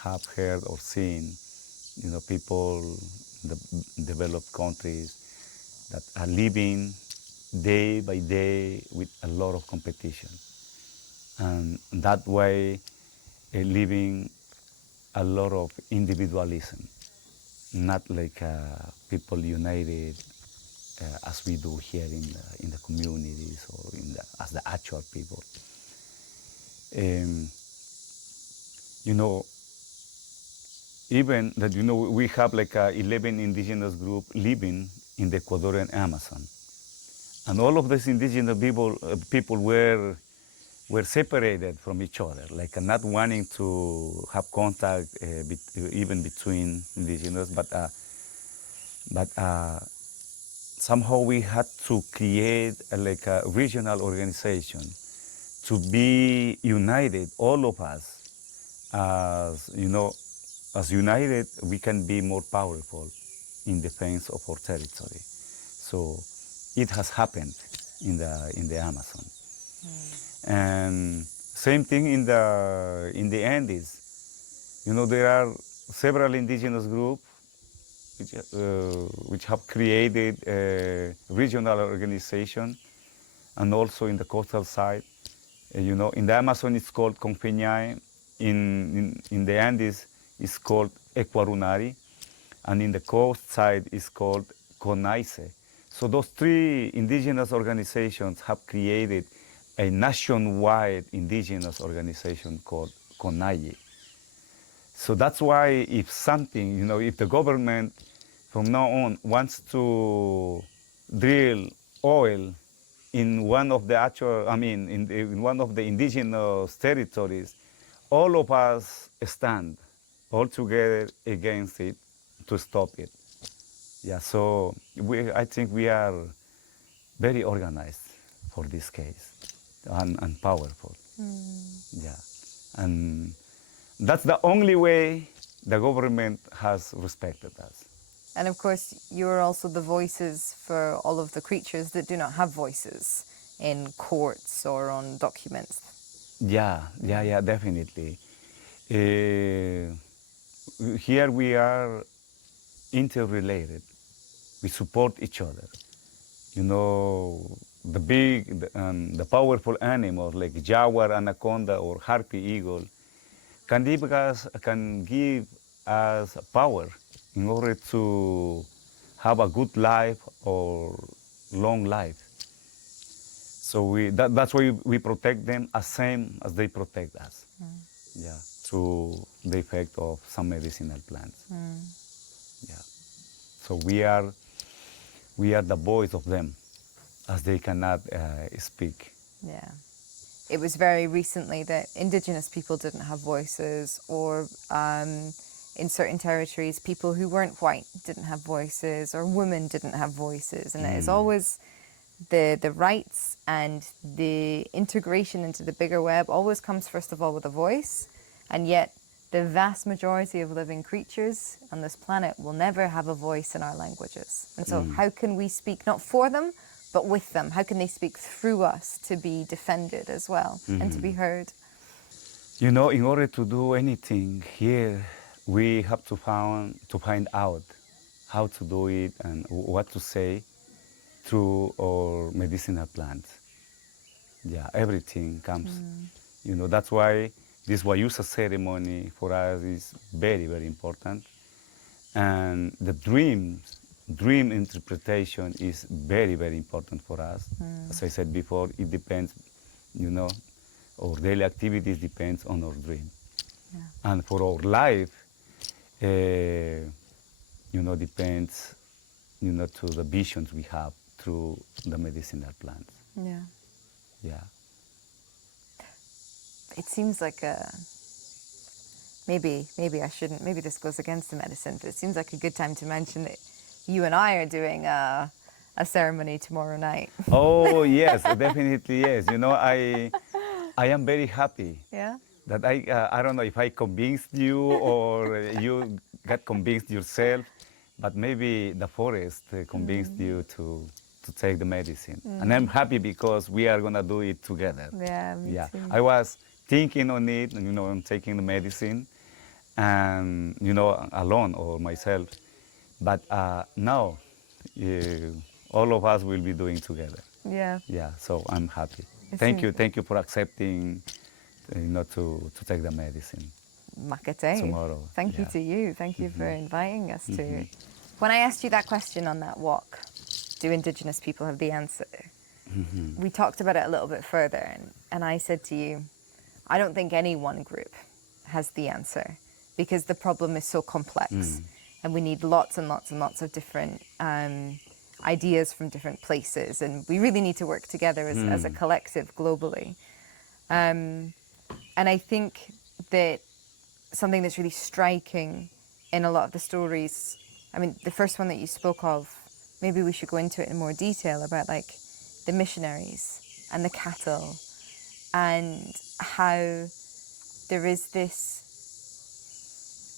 have heard or seen. People in the developed countries that are living day by day with a lot of competition, and that way living a lot of individualism, not like people united as we do here in the communities or as the Achuar people. Even that we have like 11 indigenous group living in the Ecuadorian Amazon, and all of these indigenous people were separated from each other, like not wanting to have contact even between indigenous, but somehow we had to create like a regional organization to be united, all of us, as united, we can be more powerful in defense of our territory. So it has happened in the Amazon. And same thing in the Andes. There are several indigenous groups which have created a regional organization, and also in the coastal side. In the Amazon it's called Confeñae, in the Andes it's called Ecuarunari, and in the coast side it's called Conaice. So those three indigenous organizations have created a nationwide indigenous organization called CONAIE. So that's why if something, if the government from now on wants to drill oil in one of the in one of the indigenous territories, all of us stand all together against it to stop it. Yeah, so I think we are very organized for this case and powerful. Yeah, and that's the only way the government has respected us. And of course, you're also the voices for all of the creatures that do not have voices in courts or on documents. Yeah, definitely. Here we are interrelated. We support each other. The big and the powerful animals like jaguar, anaconda, or harpy eagle can give us power in order to have a good life or long life. So that's why we protect them as same as they protect us. Yeah, through the effect of some medicinal plants. Yeah. So we are the voice of them, as they cannot speak. Yeah. It was very recently that Indigenous people didn't have voices, or in certain territories, people who weren't white didn't have voices, or women didn't have voices. And it is always the rights and the integration into the bigger web always comes first of all with a voice, and yet the vast majority of living creatures on this planet will never have a voice in our languages. And so how can we speak not for them, but with them? How can they speak through us to be defended as well and to be heard? You know, in order to do anything here, we have to find out how to do it and what to say through our medicinal plants. Yeah, everything comes. You know, that's why this Wayusa ceremony for us is very, very important. And the dream interpretation is very, very important for us. As I said before, it depends, you know, our daily activities depends on our dream. Yeah. And for our life, you know, depends, you know, to the visions we have through the medicinal plants. Yeah. Yeah. It seems like maybe I shouldn't, maybe this goes against the medicine, but it seems like a good time to mention that you and I are doing a ceremony tomorrow night. Oh yes, definitely yes. You know, I am very happy Yeah? that I don't know if I convinced you or you got convinced yourself, but maybe the forest convinced you to take the medicine. And I'm happy because we are gonna do it together. Yeah, me too. I was thinking on it, you know, on taking the medicine, and you know, alone or myself. But now, all of us will be doing together. Yeah. Yeah, so I'm happy. It Thank seems- you for accepting, you know, to take the medicine Makate. tomorrow. Thank you Yeah. to you. Thank you for inviting us to it. When I asked you that question on that walk, do Indigenous people have the answer? We talked about it a little bit further, and I said to you, I don't think any one group has the answer because the problem is so complex and we need lots and lots and lots of different ideas from different places, and we really need to work together as a collective globally. And I think that something that's really striking in a lot of the stories, I mean, the first one that you spoke of, maybe we should go into it in more detail about like the missionaries and the cattle and how there is this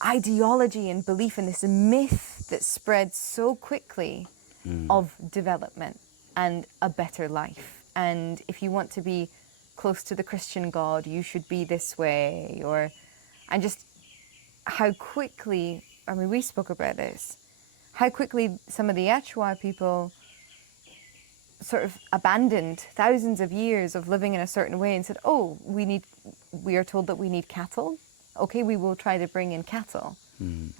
ideology and belief in this myth that spreads so quickly of development and a better life. And if you want to be close to the Christian God, you should be this way, and just how quickly, I mean, we spoke about this, how quickly some of the Achuar people sort of abandoned thousands of years of living in a certain way and said, oh, we are told that we need cattle. Okay, we will try to bring in cattle.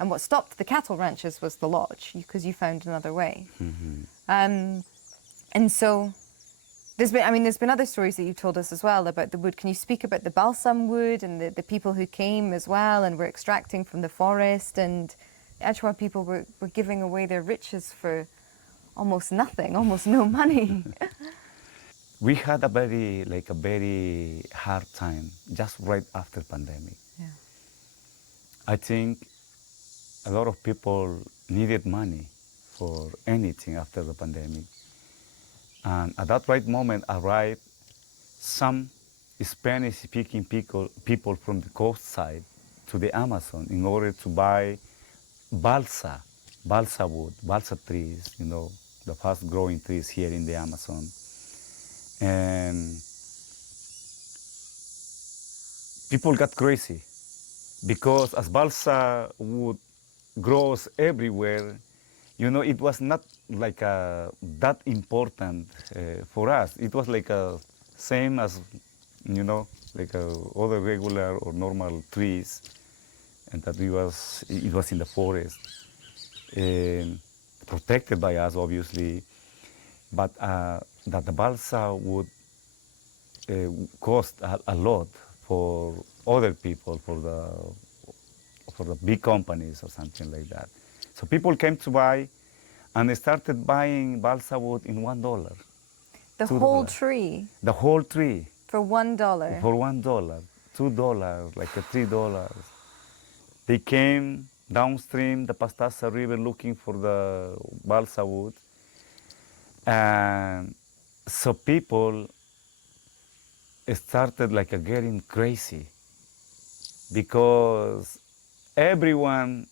And what stopped the cattle ranches was the lodge, because you found another way. And so there's been other stories that you've told us as well about the wood. Can you speak about the balsam wood and the people who came as well and were extracting from the forest, and the Achuar people were giving away their riches for almost nothing, almost no money. We had a very hard time just right after pandemic. Yeah. I think a lot of people needed money for anything after the pandemic. And at that right moment arrived some Spanish-speaking people from the coast side to the Amazon in order to buy balsa wood, balsa trees, you know, the fast-growing trees here in the Amazon. And people got crazy because as balsa wood grows everywhere, you know, it was not like that important for us. It was like same as, you know, like other regular or normal trees, and that it was in the forest, protected by us, obviously, but that the balsa would cost a lot for other people, for the big companies or something like that. So people came to buy, and they started buying balsa wood in $1. The whole tree The whole tree for $1. for $1, $2, like $3. They came downstream the Pastasa River looking for the balsa wood, and so people started like getting crazy because everyone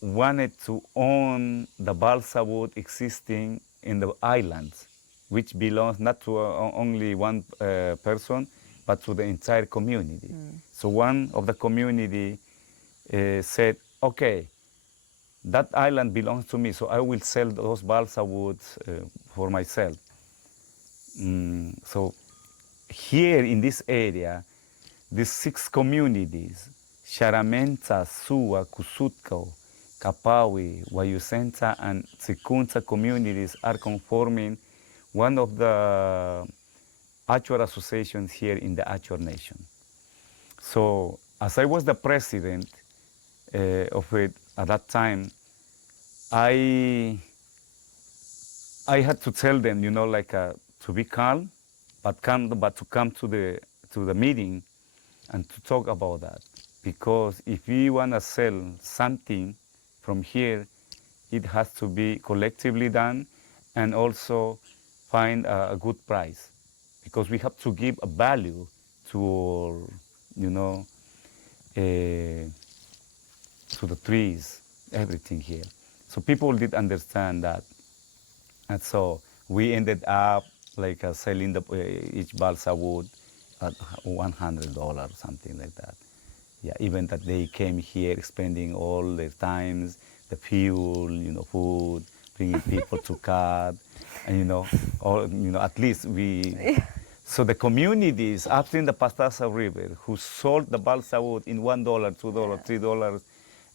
wanted to own the balsa wood existing in the islands, which belongs not to only one person, but to the entire community. So one of the community said, okay, that island belongs to me, so I will sell those balsa woods for myself. So here in this area, these 6 communities, Sharamenta, Sua, Kusutko, Kapawi, Wayusenta, and Tsikunta communities are conforming one of the Achuar associations here in the Achuar Nation. So as I was the president of it at that time, I had to tell them, you know, like to be calm, but to come to the meeting and to talk about that. Because if we want to sell something from here, it has to be collectively done and also find a good price. Because we have to give a value to, you know, to the trees, everything here. So people did understand that. And so we ended up like selling each balsa wood at $100, something like that. Yeah, even that they came here spending all their times, the fuel, you know, food, bringing people to cut, and at least we. So the communities upstream the Pastaza River who sold the balsa wood in $1, $2, $3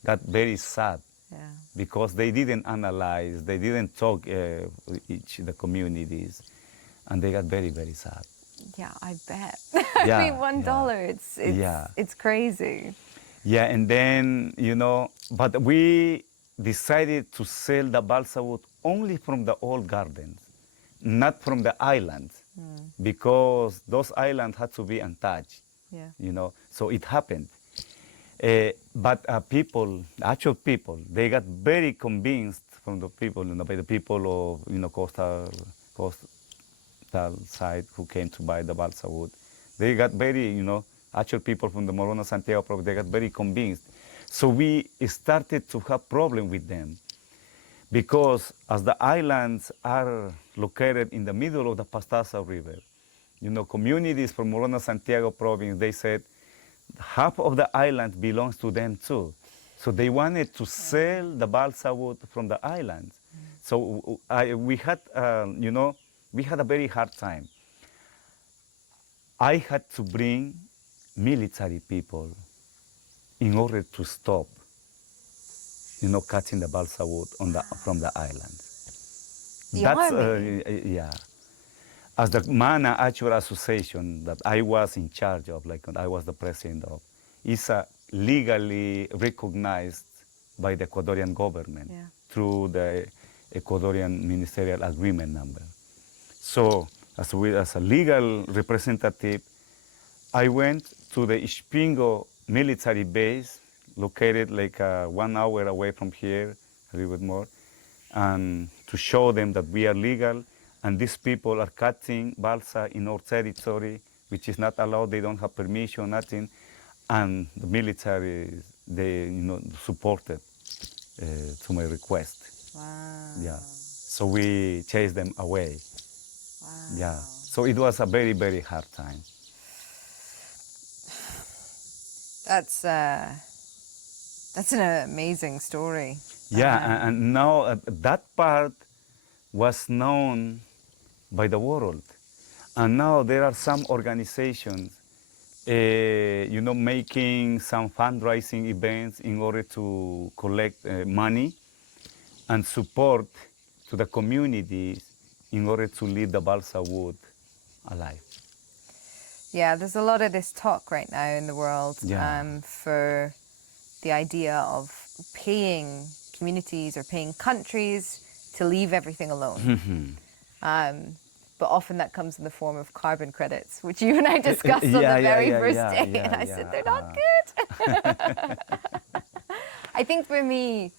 got very sad. Yeah. Because they didn't analyze, they didn't talk with the communities, and they got very, very sad. Yeah, I bet. Yeah, I mean, $1, it's crazy. Yeah, and then, but we decided to sell the balsa wood only from the old gardens, not from the islands, because those islands had to be untouched. Yeah. So it happened. But actual people, they got very convinced from the people, by the people of, coastal side who came to buy the balsa wood. They got very, actual people from the Morona Santiago province, they got very convinced. So we started to have problem with them because as the islands are located in the middle of the Pastaza River, communities from Morona Santiago province, they said, half of the island belongs to them too. So they wanted to sell the balsa wood from the islands. So we had a very hard time. I had to bring military people in order to stop, cutting the balsa wood from the islands. The army? Yeah. As the Mana Achuar Association that I was in charge of, I was the president of, is legally recognized by the Ecuadorian government through the Ecuadorian Ministerial Agreement number. So, as a legal representative, I went to the Ispingo military base, located 1 hour away from here, a little bit more, and to show them that we are legal. And these people are cutting balsa in our territory, which is not allowed. They don't have permission, nothing. And the military, they supported to my request. Wow. Yeah. So we chased them away. Wow. Yeah. So it was a very, very hard time. That's an amazing story. Yeah, and now that part was known by the world. And now there are some organizations, making some fundraising events in order to collect money and support to the communities in order to leave the balsa wood alive. Yeah, there's a lot of this talk right now in the world for the idea of paying communities or paying countries to leave everything alone. But often that comes in the form of carbon credits, which you and I discussed on the very first day. And I said, they're not good. I think for me,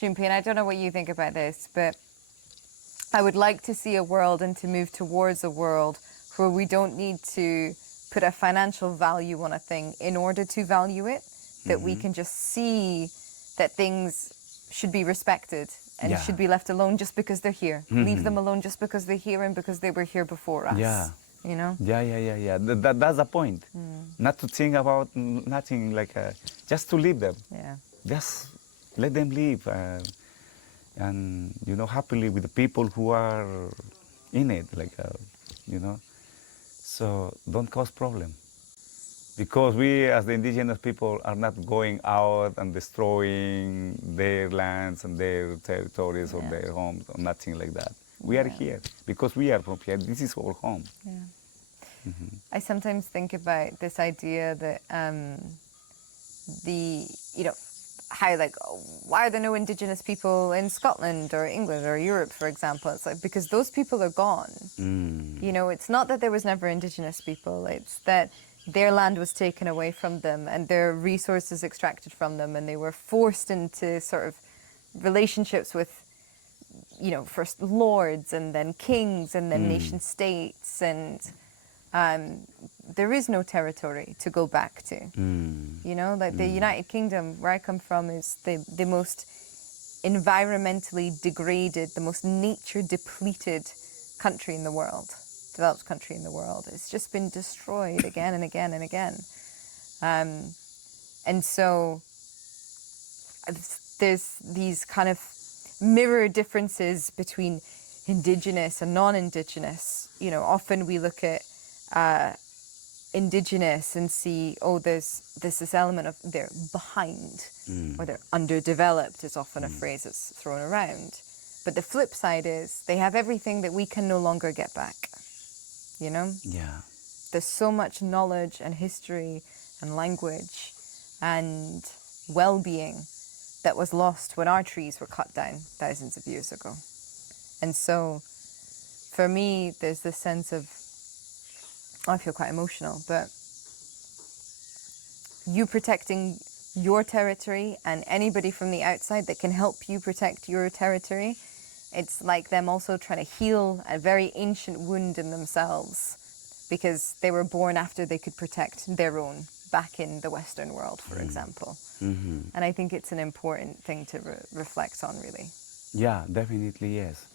Chumpi, and I don't know what you think about this, but I would like to see a world and to move towards a world where we don't need to put a financial value on a thing in order to value it, that we can just see that things should be respected and Yeah. should be left alone just because they're here. Leave them alone just because they're here and because they were here before us. Yeah. You know? Yeah. That's the point. Not to think about nothing, like just to leave them. Yeah. Just let them live, and happily with the people who are in it, like So don't cause problem, because we as the indigenous people are not going out and destroying their lands and their territories or Yeah. their homes or nothing like that. We are here because we are from here. This is our home. Yeah. I sometimes think about this idea that how why are there no indigenous people in Scotland or England or Europe, for example? It's like because those people are gone. It's not that there was never indigenous people, it's that their land was taken away from them and their resources extracted from them, and they were forced into sort of relationships with first lords and then kings and then nation states, and there is no territory to go back to. The United Kingdom, where I come from, is the most environmentally degraded, the most nature depleted country in the world, developed country in the world. It's just been destroyed again and again and again. And so there's these kind of mirror differences between indigenous and non-indigenous. Often we look at indigenous and see, there's this element of they're behind or they're underdeveloped is often a phrase that's thrown around. But the flip side is they have everything that we can no longer get back. Yeah. There's so much knowledge and history and language and well-being that was lost when our trees were cut down thousands of years ago. And so for me, there's this sense of, I feel quite emotional, but you protecting your territory and anybody from the outside that can help you protect your territory, it's like them also trying to heal a very ancient wound in themselves, because they were born after they could protect their own back in the Western world, for example. And I think it's an important thing to reflect on, really. Yeah, definitely, yes.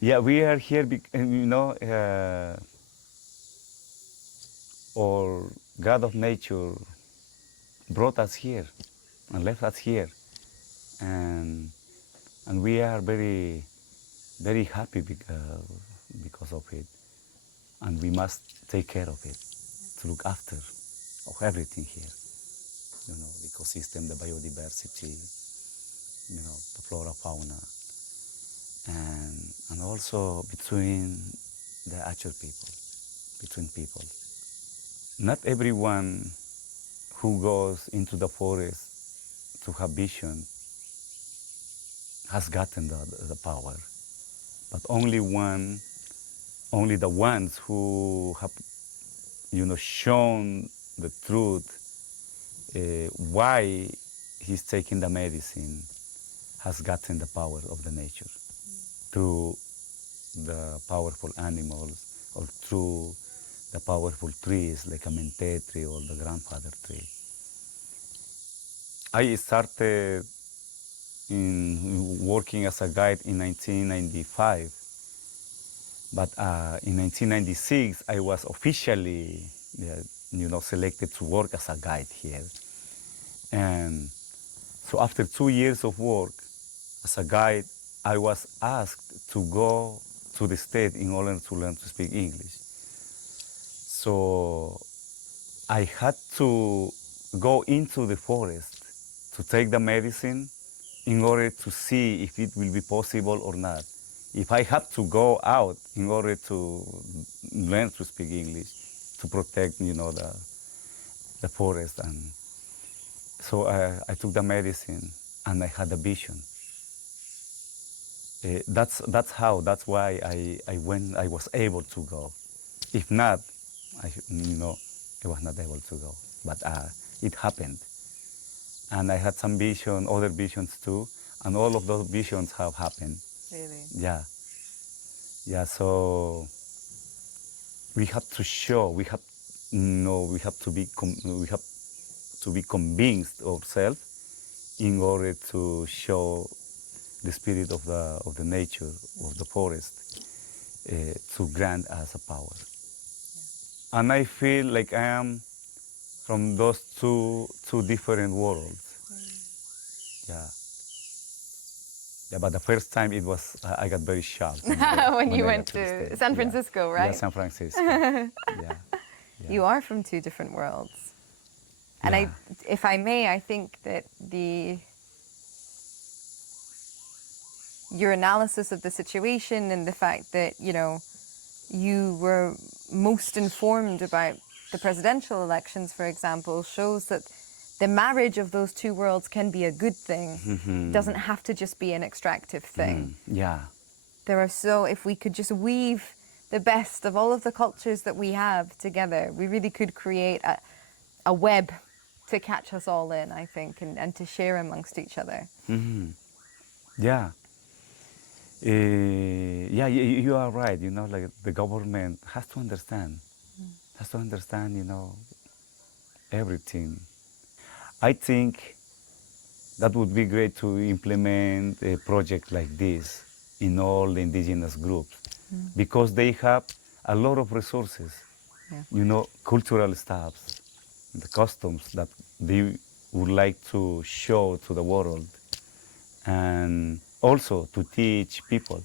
Yeah, we are here, or God of nature brought us here and left us here, and we are very, very happy because of it, and we must take care of it, to look after of everything here. The ecosystem, the biodiversity, the flora, fauna, and also between the Achuar people, between people. Not everyone who goes into the forest to have vision has gotten the power, but only the ones who have, shown the truth, why he's taking the medicine, has gotten the power of the nature through the powerful animals or through the powerful trees like a mente tree or the grandfather tree. I started working as a guide in 1995, but in 1996 I was officially selected to work as a guide here. And so after 2 years of work as a guide, I was asked to go to the state in order to learn to speak English. So I had to go into the forest to take the medicine in order to see if it will be possible or not. If I have to go out in order to learn to speak English, to protect, the forest. And so I took the medicine and I had a vision. That's why I was able to go. If not, I was not able to go. But it happened. And I had some other visions too, and all of those visions have happened. Really? Yeah. Yeah, so we have to show, we have to be to be convinced ourselves in order to show the spirit of the nature, of the forest, to grant us a power. And I feel like I am from those two different worlds. Yeah. Yeah, but the first time it was, I got very shocked. When you I went got the to States. San Yeah. Francisco, right? Yeah, San Francisco. Yeah. Yeah. You are from two different worlds. And Yeah. if I may, I think that your analysis of the situation and the fact that, you were most informed about the presidential elections, for example, shows that the marriage of those two worlds can be a good thing. It doesn't have to just be an extractive thing. Yeah. If we could just weave the best of all of the cultures that we have together, we really could create a web to catch us all in, I think, and to share amongst each other. Yeah. Yeah, you are right. Like the government has to understand, everything. I think that would be great to implement a project like this in all the indigenous groups because they have a lot of resources, cultural stuffs, the customs that they would like to show to the world and also to teach people,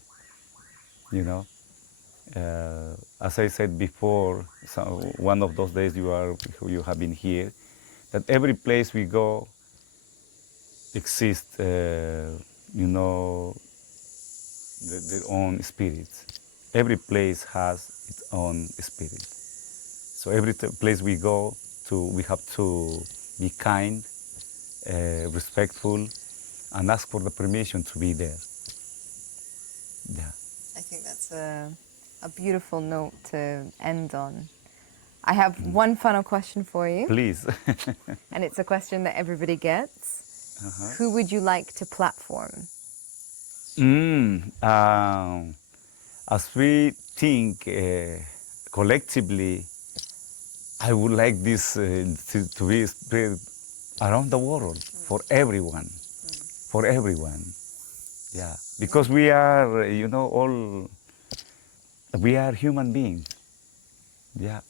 As I said before, one of those days you have been here, that every place we go exists, their own spirits. Every place has its own spirit. So every place we go to, we have to be kind, respectful, and ask for the permission to be there. Yeah. I think that's a beautiful note to end on. I have one final question for you. Please. And it's a question that everybody gets. Who would you like to platform? As we think collectively, I would like this to be spread around the world for everyone, Yeah, because we are, we are human beings. Yeah,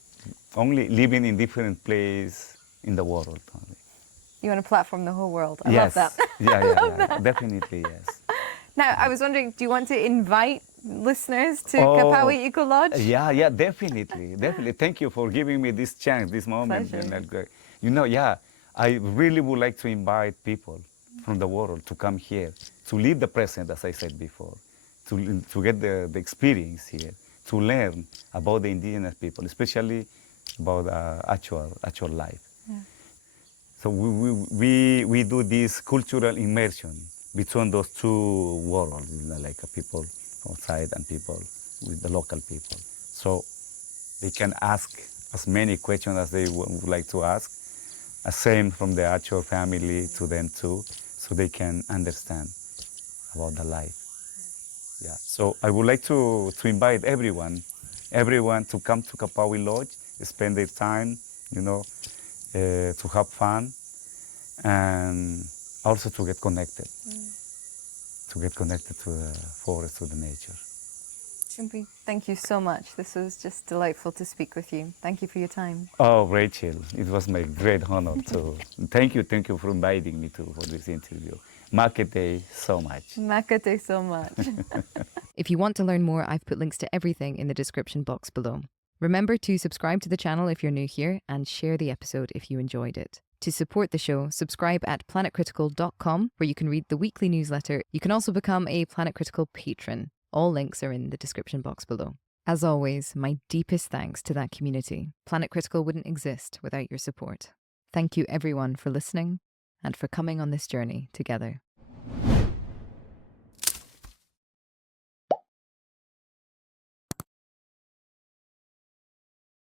only living in different places in the world. Only. You want to platform the whole world? I Yes. love that. Yeah, definitely, yes. Now, I was wondering, do you want to invite listeners to Kapawi Eco Lodge? Yeah, definitely. Thank you for giving me this chance, this moment. Pleasure. I really would like to invite people from the world to come here, to live the present, as I said before, to get the experience here, to learn about the indigenous people, especially about Achuar life. Yeah. So we do this cultural immersion between those two worlds, like people outside and people with the local people. So they can ask as many questions as they would like to ask, same from the Achuar family to them too, so they can understand about the life. Yeah. So I would like to invite everyone to come to Kapawi Lodge, spend their time, to have fun, and also to get connected. To get connected to the forest, to the nature. Chumpi, thank you so much. This was just delightful to speak with you. Thank you for your time. Oh, Rachel, it was my great honor to. Thank you for inviting me for this interview. Makete so much. Makate so much. If you want to learn more, I've put links to everything in the description box below. Remember to subscribe to the channel if you're new here and share the episode if you enjoyed it. To support the show, subscribe at planetcritical.com where you can read the weekly newsletter. You can also become a Planet Critical patron. All links are in the description box below. As always, my deepest thanks to that community. Planet Critical wouldn't exist without your support. Thank you everyone for listening and for coming on this journey together.